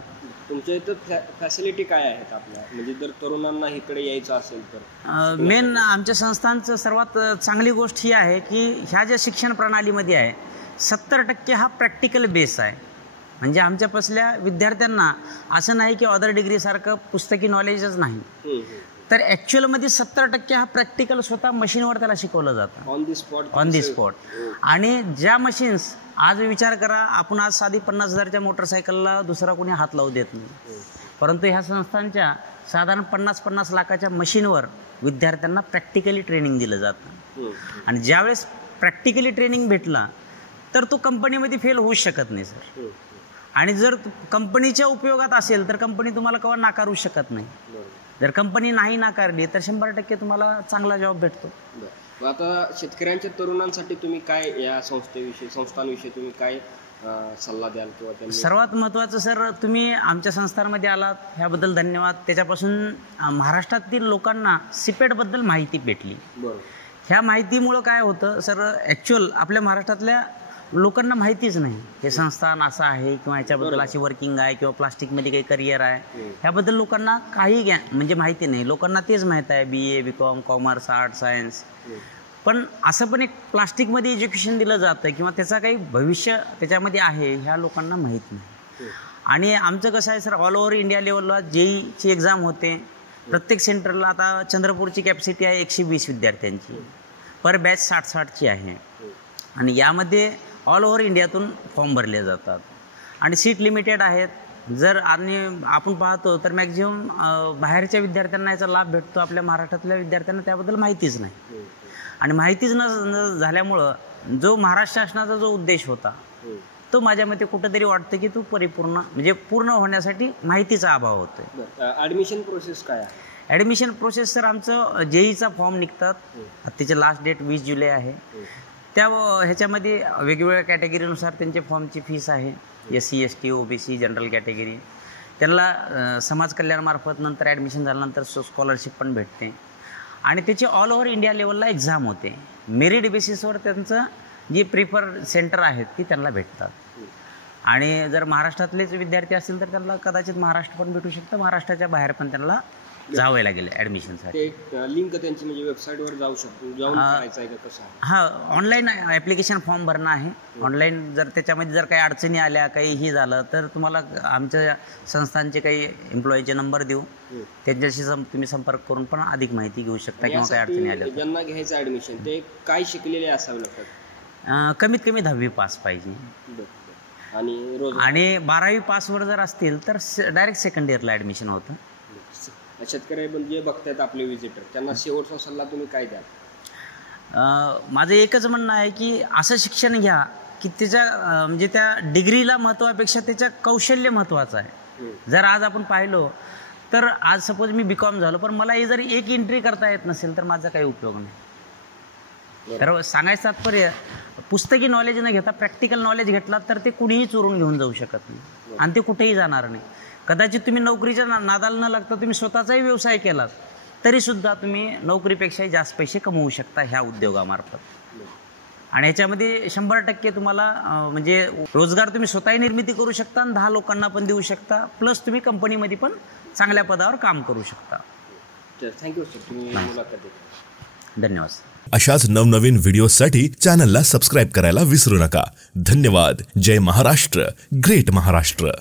तुमच्या इथं फॅसिलिटी काय आहेत आपल्या, म्हणजे जर तरुणांना इकडे यायचं असेल तर? मेन आमच्या संस्थांचं सर्वात चांगली गोष्ट ही आहे की ह्या ज्या शिक्षण प्रणालीमध्ये आहे 70% हा प्रॅक्टिकल बेस आहे. म्हणजे आमच्यापासल्या विद्यार्थ्यांना असं नाही की अदर डिग्रीसारखं पुस्तकी नॉलेजच नाही, तर ॲक्च्युअलमध्ये 70% हा प्रॅक्टिकल स्वतः मशीनवर त्याला शिकवलं जातं, ऑन दी स्पॉट. आणि ज्या मशीन्स आज विचार करा, आपण आज साधी 50,000च्या मोटरसायकलला दुसरा कोणी हात लावू देत नाही, परंतु ह्या संस्थांच्या साधारण 50-50 लाखाच्या मशीनवर विद्यार्थ्यांना प्रॅक्टिकली ट्रेनिंग दिलं जातं. आणि ज्यावेळेस प्रॅक्टिकली ट्रेनिंग भेटला तर तो कंपनीमध्ये फेल होऊच शकत नाही सर. आणि जर कंपनीच्या उपयोगात असेल तर कंपनी तुम्हाला केव्हा नाकारू शकत नाही. जर कंपनी नाही नाकारली तर 100% तुम्हाला चांगला जॉब भेटतो. आता शेतकऱ्यांच्या तरुणांसाठी तुम्ही काय या संस्थांविषयी तुम्ही काय सल्ला द्याल किंवा त्यांनी? सर्वात महत्त्वाचं सर, तुम्ही आमच्या संस्थांमध्ये आलात ह्याबद्दल धन्यवाद. त्याच्यापासून महाराष्ट्रातील लोकांना सिपेटबद्दल माहिती भेटली. ह्या माहितीमुळं काय होतं सर, ॲक्च्युअल आपल्या महाराष्ट्रातल्या लोकांना माहितीच नाही हे संस्थान असं आहे किंवा ह्याच्याबद्दल अशी वर्किंग आहे किंवा प्लास्टिकमध्ये काही करिअर आहे, ह्याबद्दल लोकांना काही म्हणजे माहिती नाही. लोकांना तेच माहीत आहे BA, BCom, commerce, art, science. पण असं पण एक प्लास्टिकमध्ये एज्युकेशन दिलं जातं किंवा त्याचा काही भविष्य त्याच्यामध्ये आहे ह्या लोकांना माहीत नाही. आणि आमचं कसं आहे सर, ऑल ओव्हर इंडिया लेवलला JEEची एक्झाम होते. प्रत्येक सेंटरला आता चंद्रपूरची कॅपॅसिटी आहे 120 विद्यार्थ्यांची, पर बॅच 60-60ची आहे. आणि यामध्ये ऑल ओव्हर इंडियातून फॉर्म भरले जातात आणि सीट लिमिटेड आहेत. जर आणि आपण पाहतो तर मॅक्झिमम बाहेरच्या विद्यार्थ्यांना याचा लाभ भेटतो, आपल्या महाराष्ट्रातल्या विद्यार्थ्यांना त्याबद्दल माहितीच नाही. आणि माहितीच न झाल्यामुळं जो महाराष्ट्र शासनाचा जो उद्देश होता तो माझ्या मते कुठंतरी वाटतं की तो परिपूर्ण म्हणजे पूर्ण होण्यासाठी माहितीचा अभाव होतोय. ॲडमिशन प्रोसेस काय आहे? ॲडमिशन प्रोसेस सर, आमचं JEEचा फॉर्म निघतात, त्याची लास्ट डेट 20 जुलै आहे. त्या ह्याच्यामध्ये वेगवेगळ्या कॅटेगरीनुसार त्यांच्या फॉर्मची फीस आहे. SC, ST, OBC, general category. त्यांना समाज कल्याणामार्फत नंतर ॲडमिशन झाल्यानंतर स्कॉलरशिप पण भेटते. आणि त्याची ऑल ओव्हर इंडिया लेवलला एक्झाम होते. मेरिट बेसिसवर त्यांचं जी प्रिफर सेंटर आहेत ती त्यांना भेटतात. आणि जर महाराष्ट्रातलेच विद्यार्थी असतील तर त्यांना कदाचित महाराष्ट्र पण भेटू शकतं, महाराष्ट्राच्या बाहेर पण त्यांना जावं लागेल ॲडमिशनसाठी. लिंक त्यांची म्हणजे वेबसाईटवर जाऊ शकतो, जाऊन करायचं आहे का कसं? हां, ऑनलाईन ॲप्लिकेशन फॉर्म भरणं आहे. ऑनलाईन जर त्याच्यामध्ये जर काही अडचणी आल्या, काही झालं तर तुम्हाला आमच्या संस्थांचे काही एम्प्लॉईचे नंबर देऊ, त्यांच्याशी तुम्ही संपर्क करून पण अधिक माहिती घेऊ शकता किंवा काही अडचणी आल्या. ज्यांना घ्यायचं ॲडमिशन ते काय शिकलेले असावे लागतात? कमीत कमी 10वी पास पाहिजे. आणि 12वी पासवर जर असतील तर डायरेक्ट सेकंड इयरला ॲडमिशन होतं. शेतकरी जे बघतायत आपले विजिटर त्यांना शेवटचा सल्ला तुम्ही काय द्याल? माझं एकच म्हणणं आहे की असं शिक्षण घ्या की त्याच्या म्हणजे त्या डिग्रीला महत्त्वापेक्षा त्याच्या कौशल्य महत्त्वाचं आहे. जर आज आपण पाहिलो तर आज सपोज मी BCom झालो पण मला हे जर एक एंट्री करता येत नसेल तर माझा काही उपयोग नाही. तर सांगायचं तात्पर्य पुस्तकी नॉलेज न घेता प्रॅक्टिकल नॉलेज घेतला तर ते कुणीही चोरून घेऊन जाऊ शकत नाही आणि ते कुठेही जाणार नाही. कदाचित तुम्ही नोकरीच्या नादाला न लागता तुम्ही स्वतःचाही व्यवसाय केलात तरीसुद्धा तुम्ही नोकरीपेक्षाही जास्त पैसे कमवू शकता ह्या उद्योगामार्फत. आणि ह्याच्यामध्ये 100% तुम्हाला म्हणजे रोजगार तुम्ही स्वतःही निर्मिती करू शकता आणि 10 लोकांना पण देऊ शकता, प्लस तुम्ही कंपनीमध्ये पण चांगल्या पदावर काम करू शकता. थँक्यू सर, तुम्ही मुलाखत दिली. धन्यवाद. अशाच नवनवीन व्हिडिओसाठी चॅनलला सबस्क्राईब करायला विसरू नका. धन्यवाद. जय महाराष्ट्र. ग्रेट महाराष्ट्र.